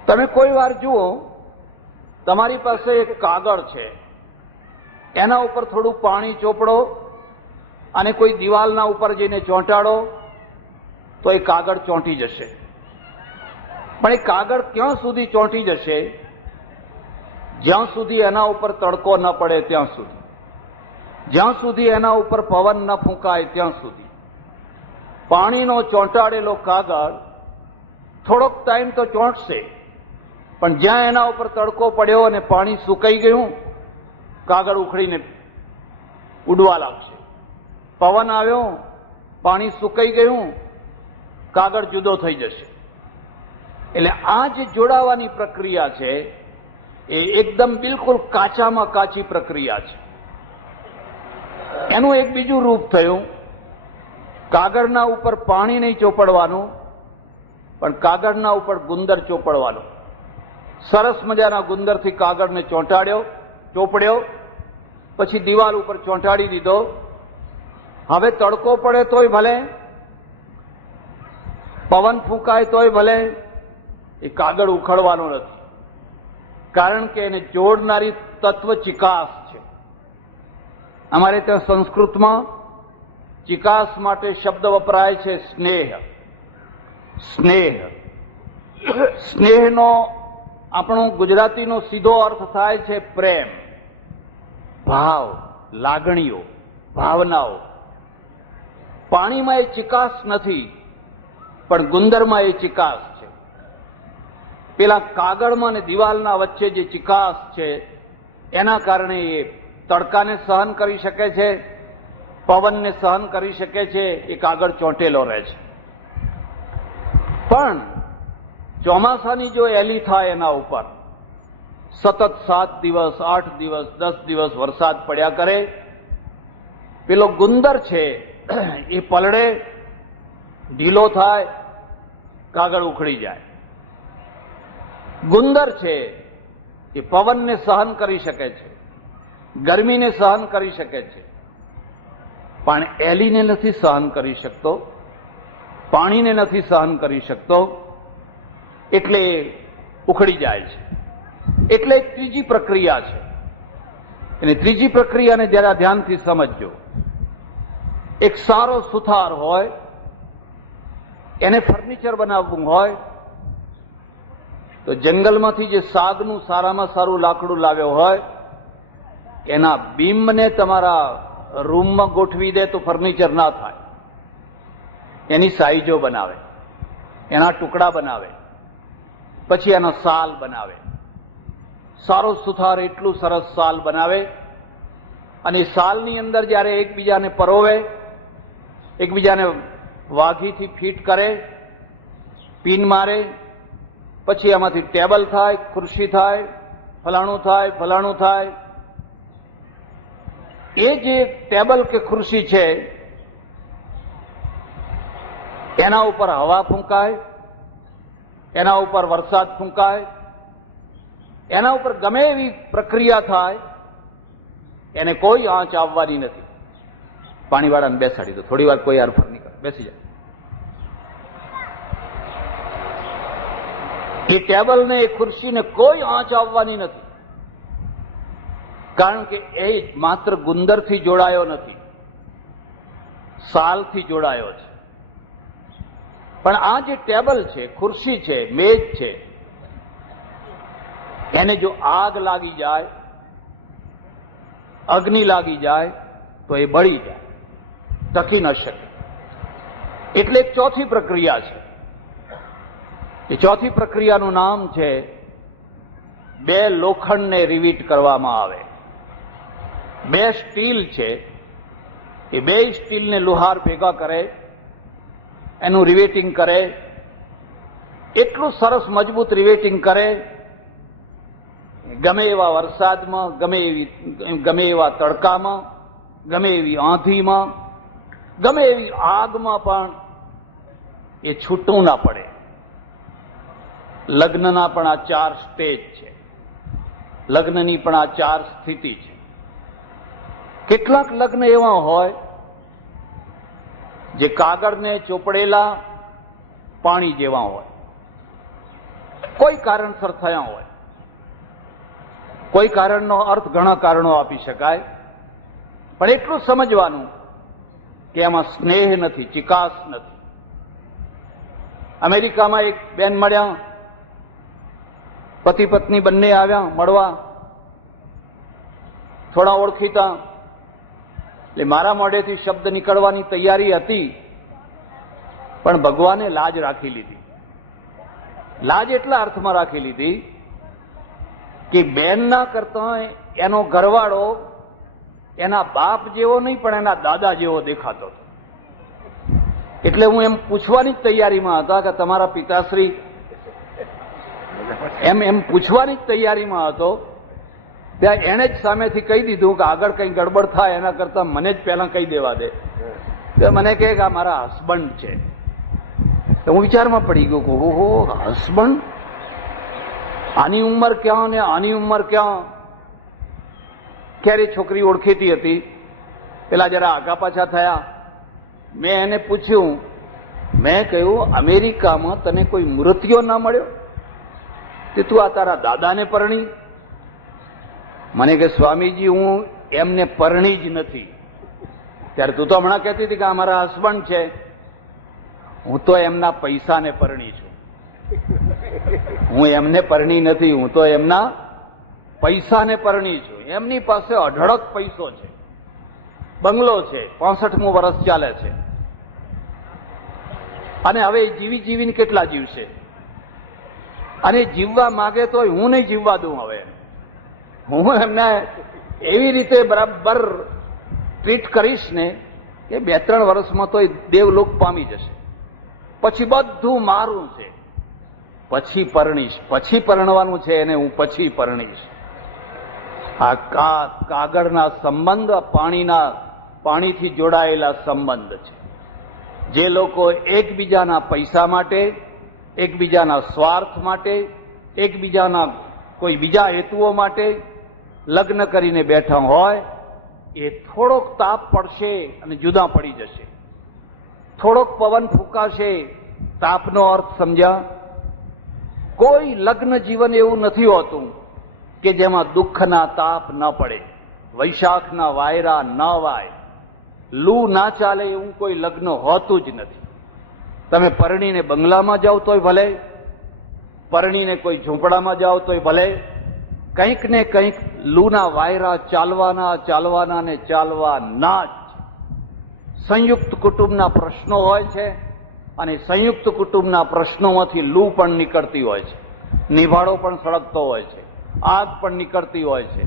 તમે કોઈ વાર જુઓ, તમારી પાસે એક કાગળ છે, એના ઉપર થોડું પાણી ચોપડો અને કોઈ દિવાલના ઉપર જઈને ચોંટાડો તો એ કાગળ ચોંટી જશે. પણ એ કાગળ ક્યાં સુધી ચોંટી જશે? જ્યાં સુધી એના ઉપર તડકો ન પડે ત્યાં સુધી, જ્યાં સુધી એના ઉપર પવન ન ફૂંકાય ત્યાં સુધી. પાણીનો ચોંટાડેલો કાગળ થોડોક ટાઈમ તો ચોંટશે, પણ જ્યાં એના ઉપર તડકો પડ્યો અને પાણી સુકાઈ ગયું, કાગળ ઉખડીને ઉડવા લાગશે. પવન આવ્યો, પાણી સુકાઈ ગયું, કાગળ જુદો થઈ જશે. એટલે આ જે જોડાવાની પ્રક્રિયા છે એ એકદમ બિલકુલ કાચામાં કાચી પ્રક્રિયા છે. એનું એક બીજું રૂપ થયું, કાગળના ઉપર પાણી નહીં ચોપડવાનું, પણ કાગળના ઉપર ગુંદર ચોપડવાનું. સરસ મજાના ગુંદરથી કાગળને ચોપડ્યો, પછી દિવાલ ઉપર ચોંટાડી દીધો. હવે તડકો પડે તોય ભલે, પવન ફૂંકાય તોય ભલે, એ કાગળ ઉખડવાનો નથી. કારણ કે એને જોડનારી તત્વ ચિકાસ છે. અમારે ત્યાં સંસ્કૃતમાં ચિકાસ માટે શબ્દ વપરાય છે સ્નેહ. સ્નેહ, સ્નેહનો આપણો ગુજરાતીનો સીધો અર્થ થાય છે પ્રેમ, ભાવ, લાગણીઓ, ભાવનાઓ. પાણીમાં એ ચિકાસ નથી, પણ ગુંદરમાં એ ચિકાસ છે. પેલા કાગળમાં અને દિવાલના વચ્ચે જે ચિકાસ છે એના કારણે એ તડકાને સહન કરી શકે છે, પવનને સહન કરી શકે છે, એ કાગળ ચોંટેલો રહે છે. પણ ચોમાસાની જો એલી થાય એના ઉપર સતત 7 દિવસ, 8 દિવસ, 10 દિવસ વરસાદ પડ્યા કરે, પેલો ગુંદર છે એ પલળે, ઢીલો થાય, કાગળ ઉખડી જાય. ગુંદર છે એ પવનને સહન કરી શકે છે, ગરમીને સહન કરી શકે છે, પણ એલીને નથી સહન કરી શકતો, પાણીને નથી સહન કરી શકતો, એટલે ઉખડી જાય છે. એટલે એક ત્રીજી પ્રક્રિયા છે. અને ત્રીજી પ્રક્રિયાને જરા ધ્યાનથી સમજજો. એક સારો સુથાર હોય, એને ફર્નિચર બનાવવું હોય તો જંગલમાંથી જે સાગનું સારામાં સારું લાકડું લાવ્યો હોય એના બીમને તમારા રૂમમાં ગોઠવી દે તો ફર્નિચર ના થાય. એની સાઈજો બનાવે, એના ટુકડા બનાવે, પછી એનો સાલ બનાવે. સારો સુથાર એટલું સરસ સાલ બનાવે અને સાલની અંદર જ્યારે એકબીજાને પરોવે, એકબીજાને વાઘીથી ફીટ કરે, પિન મારે, પછી એમાંથી ટેબલ થાય, ખુરશી થાય, ફલાણું થાય, ફલાણું થાય. એ જે ટેબલ કે ખુરશી છે એના ઉપર હવા ફૂંકાય, એના ઉપર વરસાદ ફૂંકાય, એના ઉપર ગમે એવી પ્રક્રિયા થાય, એને કોઈ આંચ આવવાની નથી. પાણીવાળાને બેસાડી દો, થોડી વાર કોઈ અરફર નહીં કરે, બેસી જાય. એ ટેબલને એ ખુરશીને કોઈ આંચ આવવાની નથી, કારણ કે એ માત્ર ગુંદરથી જોડાયો નથી, સાલથી જોડાયો છે. પણ આ જે ટેબલ છે, ખુરશી છે, મેજ છે, એને જો આગ લાગી જાય, અગ્નિ લાગી જાય તો એ બળી જાય, ટકી ન શકે. એટલે એક ચોથી પ્રક્રિયા છે. એ ચોથી પ્રક્રિયાનું નામ છે બે લોખંડને રિવીટ કરવામાં આવે. બે સ્ટીલ છે, એ બે સ્ટીલને લુહાર ભેગા કરે, એનું રિવેટિંગ કરે, એટલું સરસ મજબૂત રિવેટિંગ કરે, ગમે એવા વરસાદમાં, ગમે એવા તડકામાં, ગમે એવી આંધીમાં, ગમે એવી આગમાં પણ એ છૂટું ના પડે. લગ્નના પણ આ 4 સ્ટેજ છે, લગ્નની પણ આ 4 સ્થિતિ છે. કેટલાક લગ્ન એવા હોય જે કાગળને ચોપડેલા પાણી જેવા હોય, કોઈ કારણસર થયા હોય. કોઈ કારણનો અર્થ ઘણા કારણો આપી શકાય, પણ એટલું સમજવાનું કે એમાં સ્નેહ નથી, ચિકાસ નથી. અમેરિકામાં એક બેન મળ્યા, પતિ પત્ની બંને આવ્યા મળવા, થોડા ઓળખીતા. એટલે મારા મોઢેથી શબ્દ નીકળવાની તૈયારી હતી, પણ ભગવાને લાજ રાખી લીધી. લાજ એટલા અર્થમાં રાખી લીધી કે બેન ના કરતા એનો ઘરવાળો એના બાપ જેવો નહીં, પણ એના દાદા જેવો દેખાતો હતો. એટલે હું એમ પૂછવાની જ તૈયારીમાં હતા કે તમારા પિતાશ્રી, એમ પૂછવાની જ તૈયારીમાં હતો, ત્યાં એને જ સામેથી કહી દીધું કે આગળ કઈ ગડબડ થાય એના કરતા મને જ પહેલા કહી દેવા દે. તો મને કહે કે આ મારા હસબન્ડ છે. તો હું વિચારમાં પડી ગયો કે ઓહો, હસબન્ડ, આની ઉંમર ક્યાં ને આની ઉંમર ક્યાં. ક્યારે છોકરી ઓળખીતી હતી, પેલા જરા આગા પાછા થયા. મેં એને પૂછ્યું, મેં કહ્યું અમેરિકામાં તને કોઈ મૃત્યો ના મળ્યો તે તું આ તારા દાદાને પરણી? મને કે સ્વામીજી હું એમને પરણી જ નથી. ત્યારે તું તો હમણાં કહેતી હતી કે આ મારા હસબન્ડ છે. હું તો એમના પૈસાને પરણી છું. હું એમને પરણી નથી, હું તો એમના પૈસાને પરણી છું. એમની પાસે અઢળક પૈસો છે, બંગલો છે, 65મું વર્ષ ચાલે છે, અને હવે જીવીને કેટલા જીવશે, અને જીવવા માંગે તો હું નહીં જીવવા દઉં. હવે હું એમને એવી રીતે બરાબર ટ્રીટ કરીશ ને કે 2-3 વર્ષમાં તો દેવલોક પામી જશે. પછી બધું મારું છે, પછી પરણીશ, પછી પરણવાનું છે એને હું પછી પરણીશ. આ કાગળના સંબંધ પાણીથી જોડાયેલા સંબંધ છે. જે લોકો એકબીજાના પૈસા માટે, એકબીજાના સ્વાર્થ માટે, એકબીજાના કોઈ બીજા હેતુઓ માટે લગ્ન કરીને બેઠા હોય, એ થોડોક તાપ પડશે અને જુદા પડી જશે. થોડોક પવન ફૂંકાશે, તાપનો અર્થ સમજ્યા? કોઈ લગ્ન જીવન એવું નથી હોતું કે જેમાં દુઃખના તાપ ન પડે, વૈશાખના વાયરા ન વાય, લૂ ના ચાલે, એવું કોઈ લગ્ન હોતું જ નથી. તમે પરણીને બંગલામાં જાઓ તોય ભલે, પરણીને કોઈ ઝૂંપડામાં જાઓ તોય ભલે, કંઈક ને કંઈક લૂના વાયરા ચાલવાના ને ચાલવાના જ. સંયુક્ત કુટુંબના પ્રશ્નો હોય છે, અને સંયુક્ત કુટુંબના પ્રશ્નોમાંથી લૂ પણ નીકળતી હોય છે, નિભાડો પણ સળગતો હોય છે, આગ પણ નીકળતી હોય છે.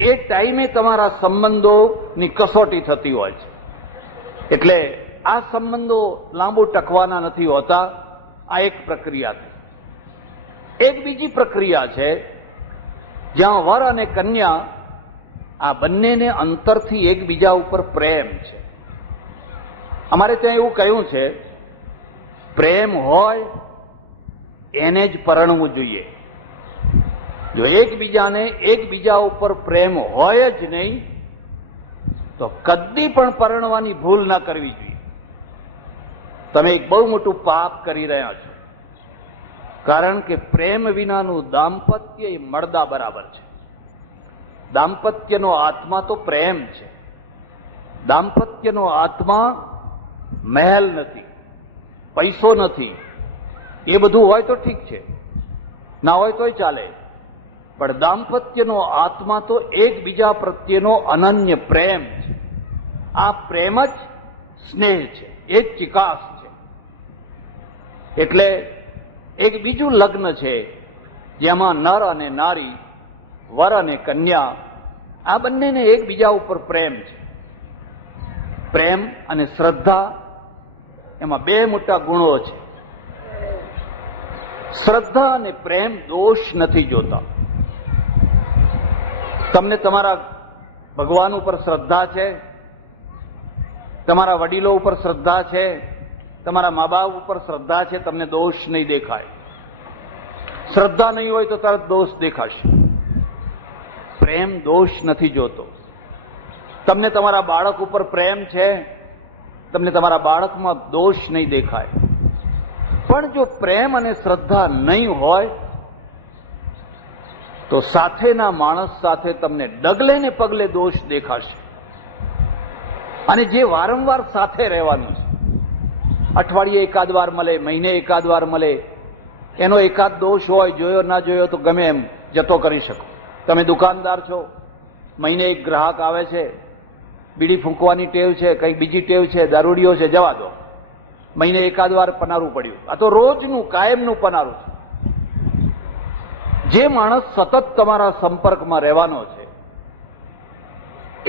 એ ટાઈમે તમારા સંબંધોની કસોટી થતી હોય છે. એટલે આ સંબંધો લાંબુ ટકવાના નથી હોતા. આ એક પ્રક્રિયા છે. એક બીજી પ્રક્રિયા છે જ્યાં વર અને કન્યા આ બંનેને અંતરથી એકબીજા ઉપર પ્રેમ છે. અમારે ત્યાં એવું કહ્યું છે, પ્રેમ હોય એને જ પરણવું જોઈએ. જો એકબીજા ઉપર પ્રેમ હોય જ નહીં તો કદી પણ પરણવાની ભૂલ ના કરવી જોઈએ. તમે એક બહુ મોટું પાપ કરી રહ્યા છો, કારણ કે પ્રેમ વિનાનું દાંપત્ય એ મળદા બરાબર છે. દાંપત્યનો આત્મા તો પ્રેમ છે. દાંપત્યનો આત્મા મહેલ નથી, પૈસો નથી. એ બધું હોય તો ઠીક છે, ના હોય તોય ચાલે, પણ દાંપત્યનો આત્મા તો એકબીજા પ્રત્યેનો અનન્ય પ્રેમ છે. આ પ્રેમ જ સ્નેહ છે, એ જ ચિકાસ છે. એટલે એક બીજું લગ્ન છે જેમાં નર અને નારી, વર અને કન્યા, આ બંનેને એકબીજા ઉપર પ્રેમ છે. પ્રેમ અને શ્રદ્ધા, એમાં બે મોટા ગુણો છે. શ્રદ્ધા અને પ્રેમ દોષ નથી જોતા. તમને તમારા ભગવાન ઉપર શ્રદ્ધા છે, તમારા વડીલો ઉપર શ્રદ્ધા છે, તમારા મા બાપ ઉપર શ્રદ્ધા છે, તમને દોષ નહીં દેખાય. શ્રદ્ધા નહીં હોય તો તરત દોષ દેખાશે. પ્રેમ દોષ નથી જોતો. તમને તમારા બાળક ઉપર પ્રેમ છે, તમને તમારા બાળકમાં દોષ નહીં દેખાય. પણ જો પ્રેમ અને શ્રદ્ધા નહીં હોય તો સાથેના માણસ સાથે તમને ડગલે ને પગલે દોષ દેખાશે. અને જે વારંવાર સાથે રહેવાનું છે, અઠવાડિયે એકાદ વાર મળે, મહિને એકાદ વાર મળે, એનો એકાદ દોષ હોય, જોયો ના જોયો તો ગમે એમ જતો કરી શકો. તમે દુકાનદાર છો, મહિને એક ગ્રાહક આવે છે, બીડી ફૂંકવાની ટેવ છે, કંઈક બીજી ટેવ છે, દારૂડિયો છે, જવા દો. મહિને એકાદ વાર પનારું પડ્યું. આ તો રોજનું કાયમનું પનારું છે. જે માણસ સતત તમારા સંપર્કમાં રહેવાનો છે,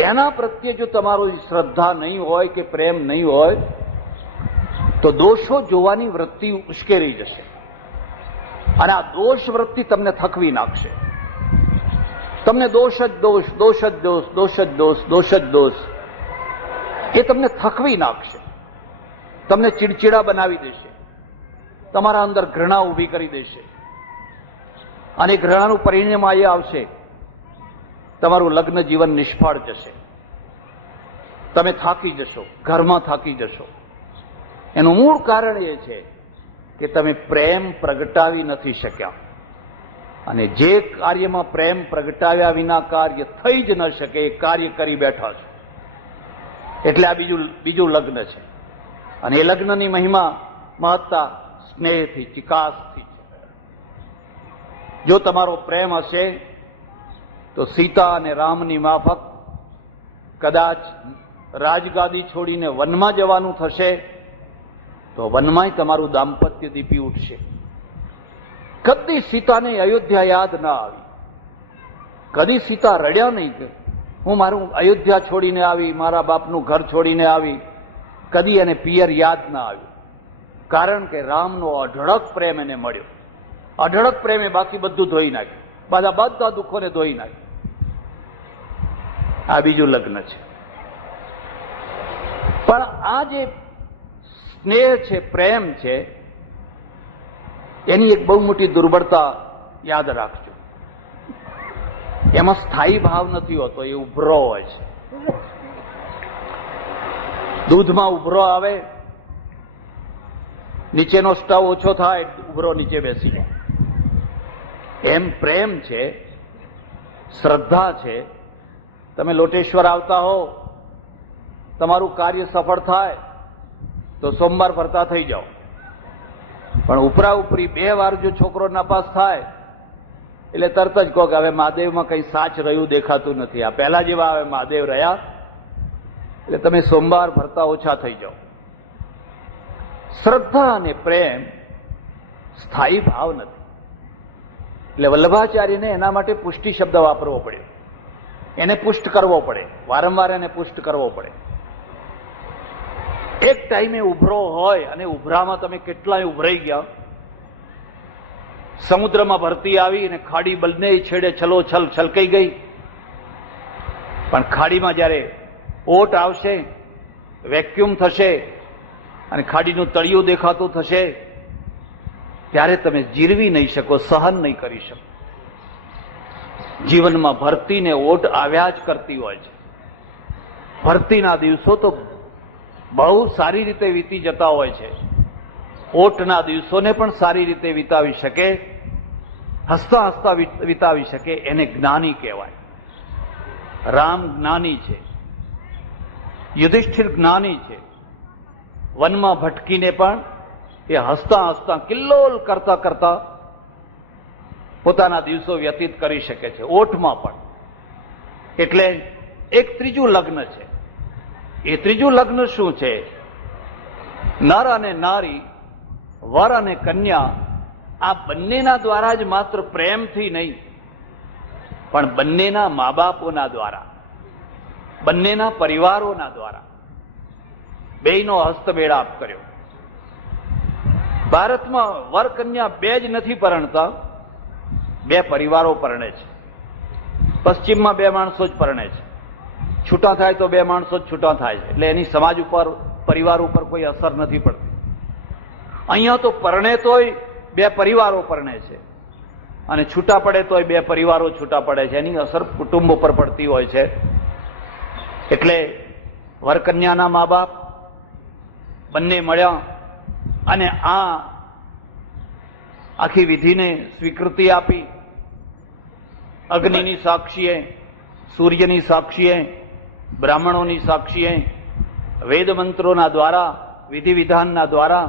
એના પ્રત્યે જો તમારું શ્રદ્ધા નહીં હોય કે પ્રેમ નહીં હોય તો દોષો જોવાની વૃત્તિ ઉશ્કેરી જશે. અને આ દોષ વૃત્તિ તમને થકવી નાખશે. તમને દોષ જ દોષ, દોષ જ દોષ, દોષ જ દોષ, દોષ જ દોષ, એ તમને થકવી નાખશે. તમને ચીડચીડા બનાવી દેશે. તમારા અંદર ઘૃણા ઊભી કરી દેશે. અને ઘૃણાનું પરિણામ એ આવશે, તમારું લગ્ન જીવન નિષ્ફળ જશે. તમે થાકી જશો, ઘરમાં થાકી જશો. એનું મૂળ કારણ એ છે કે તમે પ્રેમ પ્રગટાવી નથી શક્યા. અને જે કાર્યમાં પ્રેમ પ્રગટાવ્યા વિના કાર્ય થઈ જ ન શકે એ કાર્ય કરી બેઠા છો. એટલે આ બીજું લગ્ન છે. અને એ લગ્નની મહિમા, મહત્તા સ્નેહથી, ચિકાસથી છે. જો તમારો પ્રેમ હશે તો સીતા અને રામની માફક કદાચ રાજગાદી છોડીને વનમાં જવાનું થશે તો વનમાંય તમારું દાંપત્ય દીપી ઉઠશે. કદી સીતાને અયોધ્યા યાદ ના આવી, કદી સીતા રડ્યા નહીં કે હું મારું અયોધ્યા છોડીને આવી, મારા બાપનું ઘર છોડીને આવી. કદી એને પિયર યાદ ના આવ્યું, કારણ કે રામનો અઢળક પ્રેમ એને મળ્યો. અઢળક પ્રેમે બાકી બધું ધોઈ નાખ્યું, બધા દુઃખોને ધોઈ નાખ્યું. આ બીજું લગ્ન છે. પણ આ જે સ્નેહ છે, પ્રેમ છે, એની એક બહુ મોટી દુર્બળતા યાદ રાખજો. એમાં સ્થાયી ભાવ નથી હોતો, એ ઉભરો હોય છે. દૂધમાં ઉભરો આવે, નીચેનો સ્ટવ ઓછો થાય, ઉભરો નીચે બેસી જાય. એમ પ્રેમ છે, શ્રદ્ધા છે. તમે લોટેશ્વર આવતા હો, તમારું કાર્ય સફળ થાય તો સોમવાર ફરતા થઈ જાઓ. પણ ઉપરા ઉપરી 2 વાર જો છોકરો નાપાસ થાય એટલે તરત જ કહો કે હવે મહાદેવમાં કઈ સાચ રહ્યું દેખાતું નથી, આ પહેલા જેવા હવે મહાદેવ રહ્યા, એટલે તમે સોમવાર ભરતા ઓછા થઈ જાઓ. શ્રદ્ધા અને પ્રેમ સ્થાયી ભાવ નથી. એટલે વલ્લભાચાર્યને એના માટે પુષ્ટિ શબ્દ વાપરવો પડ્યો. એને પુષ્ટ કરવો પડે, વારંવાર એને પુષ્ટ કરવો પડે. એક ટાઈમે ઉભરો હોય અને ઉભરામાં તમે કેટલાય ઉભરાઈ ગયા. સમુદ્રમાં ભરતી આવી અને ખાડી બંને છેડે છલોછલ છલકાઈ ગઈ. પણ ખાડીમાં જ્યારે ઓટ આવશે, વેક્યુમ થશે અને ખાડીનું તળિયું દેખાતું થશે, ત્યારે તમે જીરવી નહીં શકો, સહન નહીં કરી શકો. જીવનમાં ભરતીને ઓટ આવ્યા જ કરતી હોય છે. ભરતીના દિવસો તો બહુ સારી રીતે વીતી જતા હોય છે. ઓટના દિવસોને પણ સારી રીતે વિતાવી શકે, હસતા હસતા વિતાવી શકે, એને જ્ઞાની કહેવાય. રામ જ્ઞાની છે, યુધિષ્ઠિર જ્ઞાની છે. વનમાં ભટકીને પણ એ હસતા હસતા કિલ્લોલ કરતા કરતા પોતાના દિવસો વ્યતીત કરી શકે છે, ઓઠમાં પણ. એટલે એક ત્રીજું લગ્ન છે. એ ત્રીજું લગ્ન શું છે? નર અને નારી, વર અને કન્યા, આ બંનેના દ્વારા જ માત્ર પ્રેમથી નહીં, પણ બંનેના મા બાપોના દ્વારા, બંનેના પરિવારોના દ્વારા બેયનો હસ્તમેળાપ કર્યો. ભારતમાં વર કન્યા બે જ નથી પરણતા, બે પરિવારો પરણે છે. પશ્ચિમમાં બે માણસો જ પરણે છે. છૂટા થાય તો બે માણસો જ છૂટા થાય છે, એટલે એની સમાજ ઉપર, પરિવાર ઉપર કોઈ અસર નથી પડતી. અહીંયા તો પરણે તોય બે પરિવારો પરણે છે, અને છૂટા પડે તોય બે પરિવારો છૂટા પડે છે. એની અસર કુટુંબ ઉપર પડતી હોય છે. એટલે વરકન્યાના મા બાપ બંને મળ્યા અને આખી વિધિને સ્વીકૃતિ આપી. અગ્નિની સાક્ષીએ, સૂર્યની સાક્ષીએ, બ્રાહ્મણોની સાક્ષીએ, વેદ મંત્રોના દ્વારા, વિધિ વિધાનના દ્વારા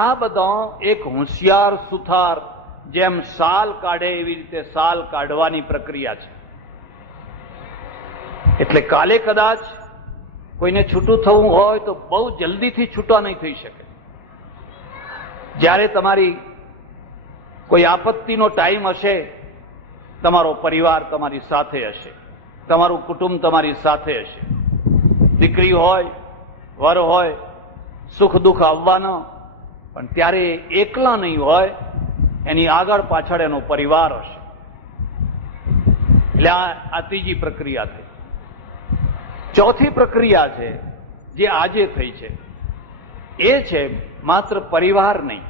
આ બધા એક હોશિયાર સુથાર જેમ સાલ કાઢે એવી રીતે સાલ કાઢવાની પ્રક્રિયા છે. એટલે કાલે કદાચ કોઈને છૂટું થવું હોય તો બહુ જલ્દીથી છૂટા નહીં થઈ શકે. જ્યારે તમારી કોઈ આપત્તિનો ટાઈમ હશે, તમારો પરિવાર તમારી સાથે હશે, તમારું કુટુંબ તમારી સાથે હશે. દીકરી હોય, વર હોય, સુખ દુઃખ આવવાનો, પણ ત્યારે એકલા નહીં હોય, એની આગળ પાછળ એનો પરિવાર હશે. એટલે આ ત્રીજી પ્રક્રિયા થઈ. ચોથી પ્રક્રિયા છે જે આજે થઈ છે, એ છે માત્ર પરિવાર નહીં,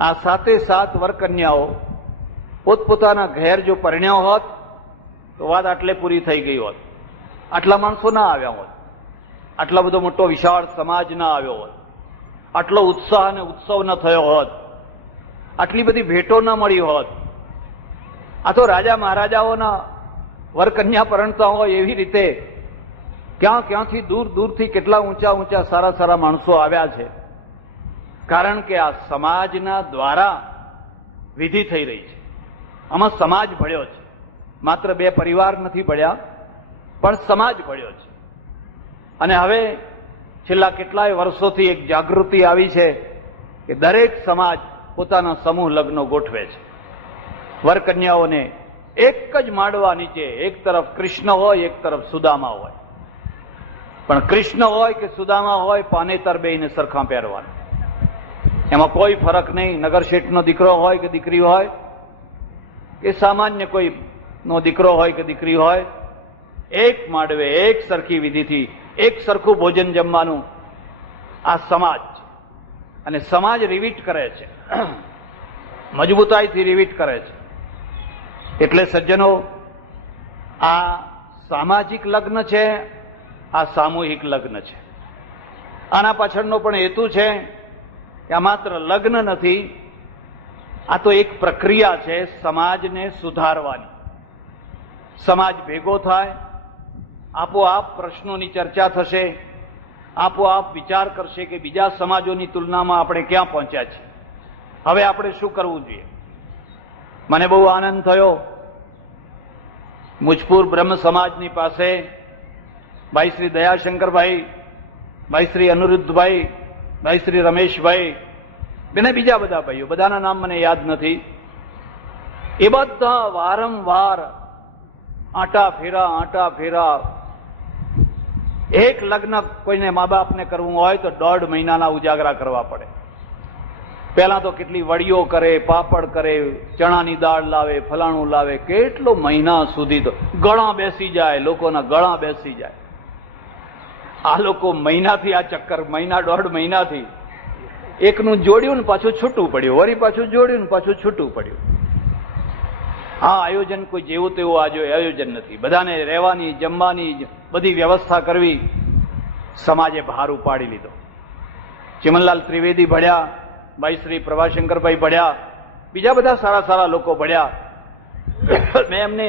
આ સાતે સાત વરકન્યાઓ પોતપોતાના ઘેર જો પરણ્યા હોત તો વાત આટલે પૂરી થઈ ગઈ હોત. આટલા માણસો ના આવ્યા હોત, આટલા બધો મોટો વિશાળ સમાજ ના આવ્યો હોત, આટલો ઉત્સાહ અને ઉત્સવ ન થયો હોત, આટલી બધી ભેટો ન મળી હોત. આ તો રાજા મહારાજાઓના વરકન્યા પરણતા હોય એવી રીતે ક્યાંથી દૂર દૂરથી કેટલા ઊંચા ઊંચા સારા સારા માણસો આવ્યા છે. કારણ કે આ સમાજના દ્વારા વિધિ થઈ રહી છે. આમાં સમાજ ભળ્યો છે. માત્ર બે પરિવાર નથી ભળ્યા, પણ સમાજ ભળ્યો છે. અને હવે છેલ્લા કેટલાય વર્ષોથી એક જાગૃતિ આવી છે કે દરેક સમાજ પોતાના સમૂહ લગ્નો ગોઠવે છે. વરકન્યાઓને એક જ માંડવા નીચે એક તરફ કૃષ્ણ હોય, એક તરફ સુદામા હોય. પણ કૃષ્ણ હોય કે સુદામા હોય, પાનેતર બેયને સરખા પહેરવાના, એમાં કોઈ ફરક નહીં. નગર શેઠનો દીકરો હોય કે દીકરી હોય, કે સામાન્ય કોઈ નો દીકરો હોય કે દીકરી હોય, એક માંડવે એક સરખી વિધિથી એક સરખું ભોજન જમવાનું. આ સમાજ, અને સમાજ રિવીટ કરે છે, મજબૂતાઈથી રિવીટ કરે છે. એટલે સજ્જનો, આ સામાજિક લગ્ન છે, આ સામૂહિક લગ્ન છે. આના પાછળનો પણ હેતુ છે કે આ માત્ર લગ્ન નથી, આ તો એક પ્રક્રિયા છે સમાજને સુધારવાની. સમાજ ભેગો થાય, આપોઆપ પ્રશ્નોની ચર્ચા થશે, આપોઆપ વિચાર કરશે કે બીજા સમાજોની તુલનામાં આપણે ક્યાં પહોંચ્યા છીએ, હવે આપણે શું કરવું જોઈએ. મને બહુ આનંદ થયો, મુજપુર બ્રહ્મ સમાજની પાસે ભાઈ શ્રી દયાશંકરભાઈ, ભાઈ શ્રી અનિરુદ્ધભાઈ, ભાઈ શ્રી રમેશભાઈ, અને બીજા બધા ભાઈઓ, બધાના નામ મને યાદ નથી, એ બધા વારંવાર આંટા ફેરા એક લગ્ન કોઈને મા બાપને કરવું હોય તો 1.5 મહિનાના ઉજાગરા કરવા પડે. પહેલા તો કેટલી વડીઓ કરે, પાપડ કરે, ચણાની દાળ લાવે, ફલાણું લાવે, કેટલો મહિના સુધી તો ગળા બેસી જાય, લોકોના ગળા બેસી જાય. આ લોકો મહિનાથી આ ચક્કર, મહિના 1.5 મહિનાથી એકનું જોડ્યું ને પાછું છૂટું પડ્યું, વળી પાછું જોડ્યું ને પાછું છૂટું પડ્યું. આ આયોજન કોઈ જેવું તેવું આયોજન નથી. બધાને રહેવાની, જમવાની બધી વ્યવસ્થા કરવી સમાજે ભાર ઉપાડી લીધો. ચિમનલાલ ત્રિવેદી ભળ્યા, ભાઈ શ્રી પ્રભાશંકરભાઈ ભળ્યા, બીજા બધા સારા સારા લોકો ભળ્યા. મેં એમને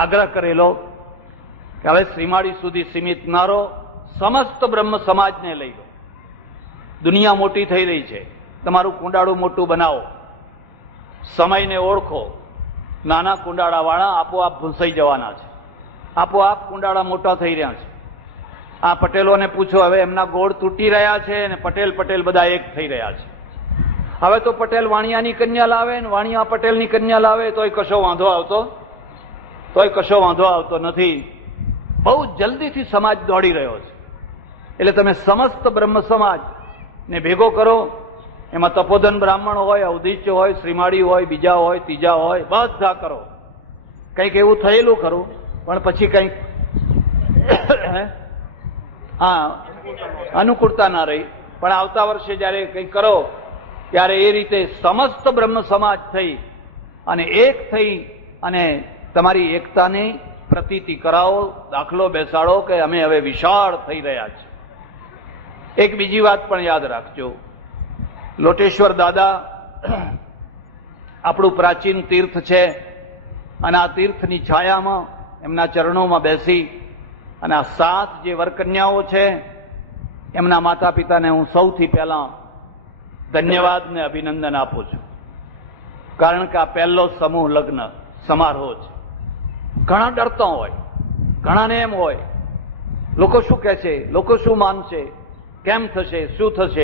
આગ્રહ કરેલો કે હવે શ્રીમાળી સુધી સીમિત ન રહો, સમસ્ત બ્રહ્મ સમાજને લઈ લો. દુનિયા મોટી થઈ રહી છે, તમારું કુંડાળું મોટું બનાવો, સમયને ઓળખો. નાના કુંડાળાવાળા આપોઆપ ભૂંસાઈ જવાના છે, આપોઆપ કુંડાળા મોટા થઈ રહ્યા છે. આ પટેલોને પૂછો, હવે એમના ગોળ તૂટી રહ્યા છે અને પટેલ બધા એક થઈ રહ્યા છે. હવે તો પટેલ વાણિયાની કન્યા લાવે ને વાણિયા પટેલની કન્યા લાવે તોય કશો વાંધો આવતો નથી. બહુ જલ્દીથી સમાજ દોડી રહ્યો છે. એટલે તમે સમસ્ત બ્રહ્મ સમાજ ને ભેગો કરો. એમાં તપોધન બ્રાહ્મણ હોય, અવધિષ્ય હોય, શ્રીમાળી હોય, બીજા હોય, ત્રીજા હોય, બધા કરો. કંઈક એવું થયેલું ખરું, પણ પછી કંઈક અનુકૂળતા ના રહી. પણ આવતા વર્ષે જયારે કંઈક કરો ત્યારે એ રીતે સમસ્ત બ્રહ્મ સમાજ થઈ અને એક થઈ અને તમારી એકતાની પ્રતીતિ કરાવો, દાખલો બેસાડો કે અમે હવે વિશાળ થઈ રહ્યા છીએ. એક બીજી વાત પણ યાદ રાખજો, લોટેશ્વર દાદા આપણું પ્રાચીન તીર્થ છે અને આ તીર્થની છાયામાં એમના ચરણોમાં બેસી અને આ 7 જે વરકન્યાઓ છે એમના માતા પિતાને હું સૌથી પહેલા ધન્યવાદ ને અભિનંદન આપું છું. કારણ કે આ પહેલો સમૂહ લગ્ન સમારોહ છે. ઘણા ડરતા હોય, ઘણાને એમ હોય લોકો શું કહેશે, લોકો શું માનશે, કેમ થશે, શું થશે.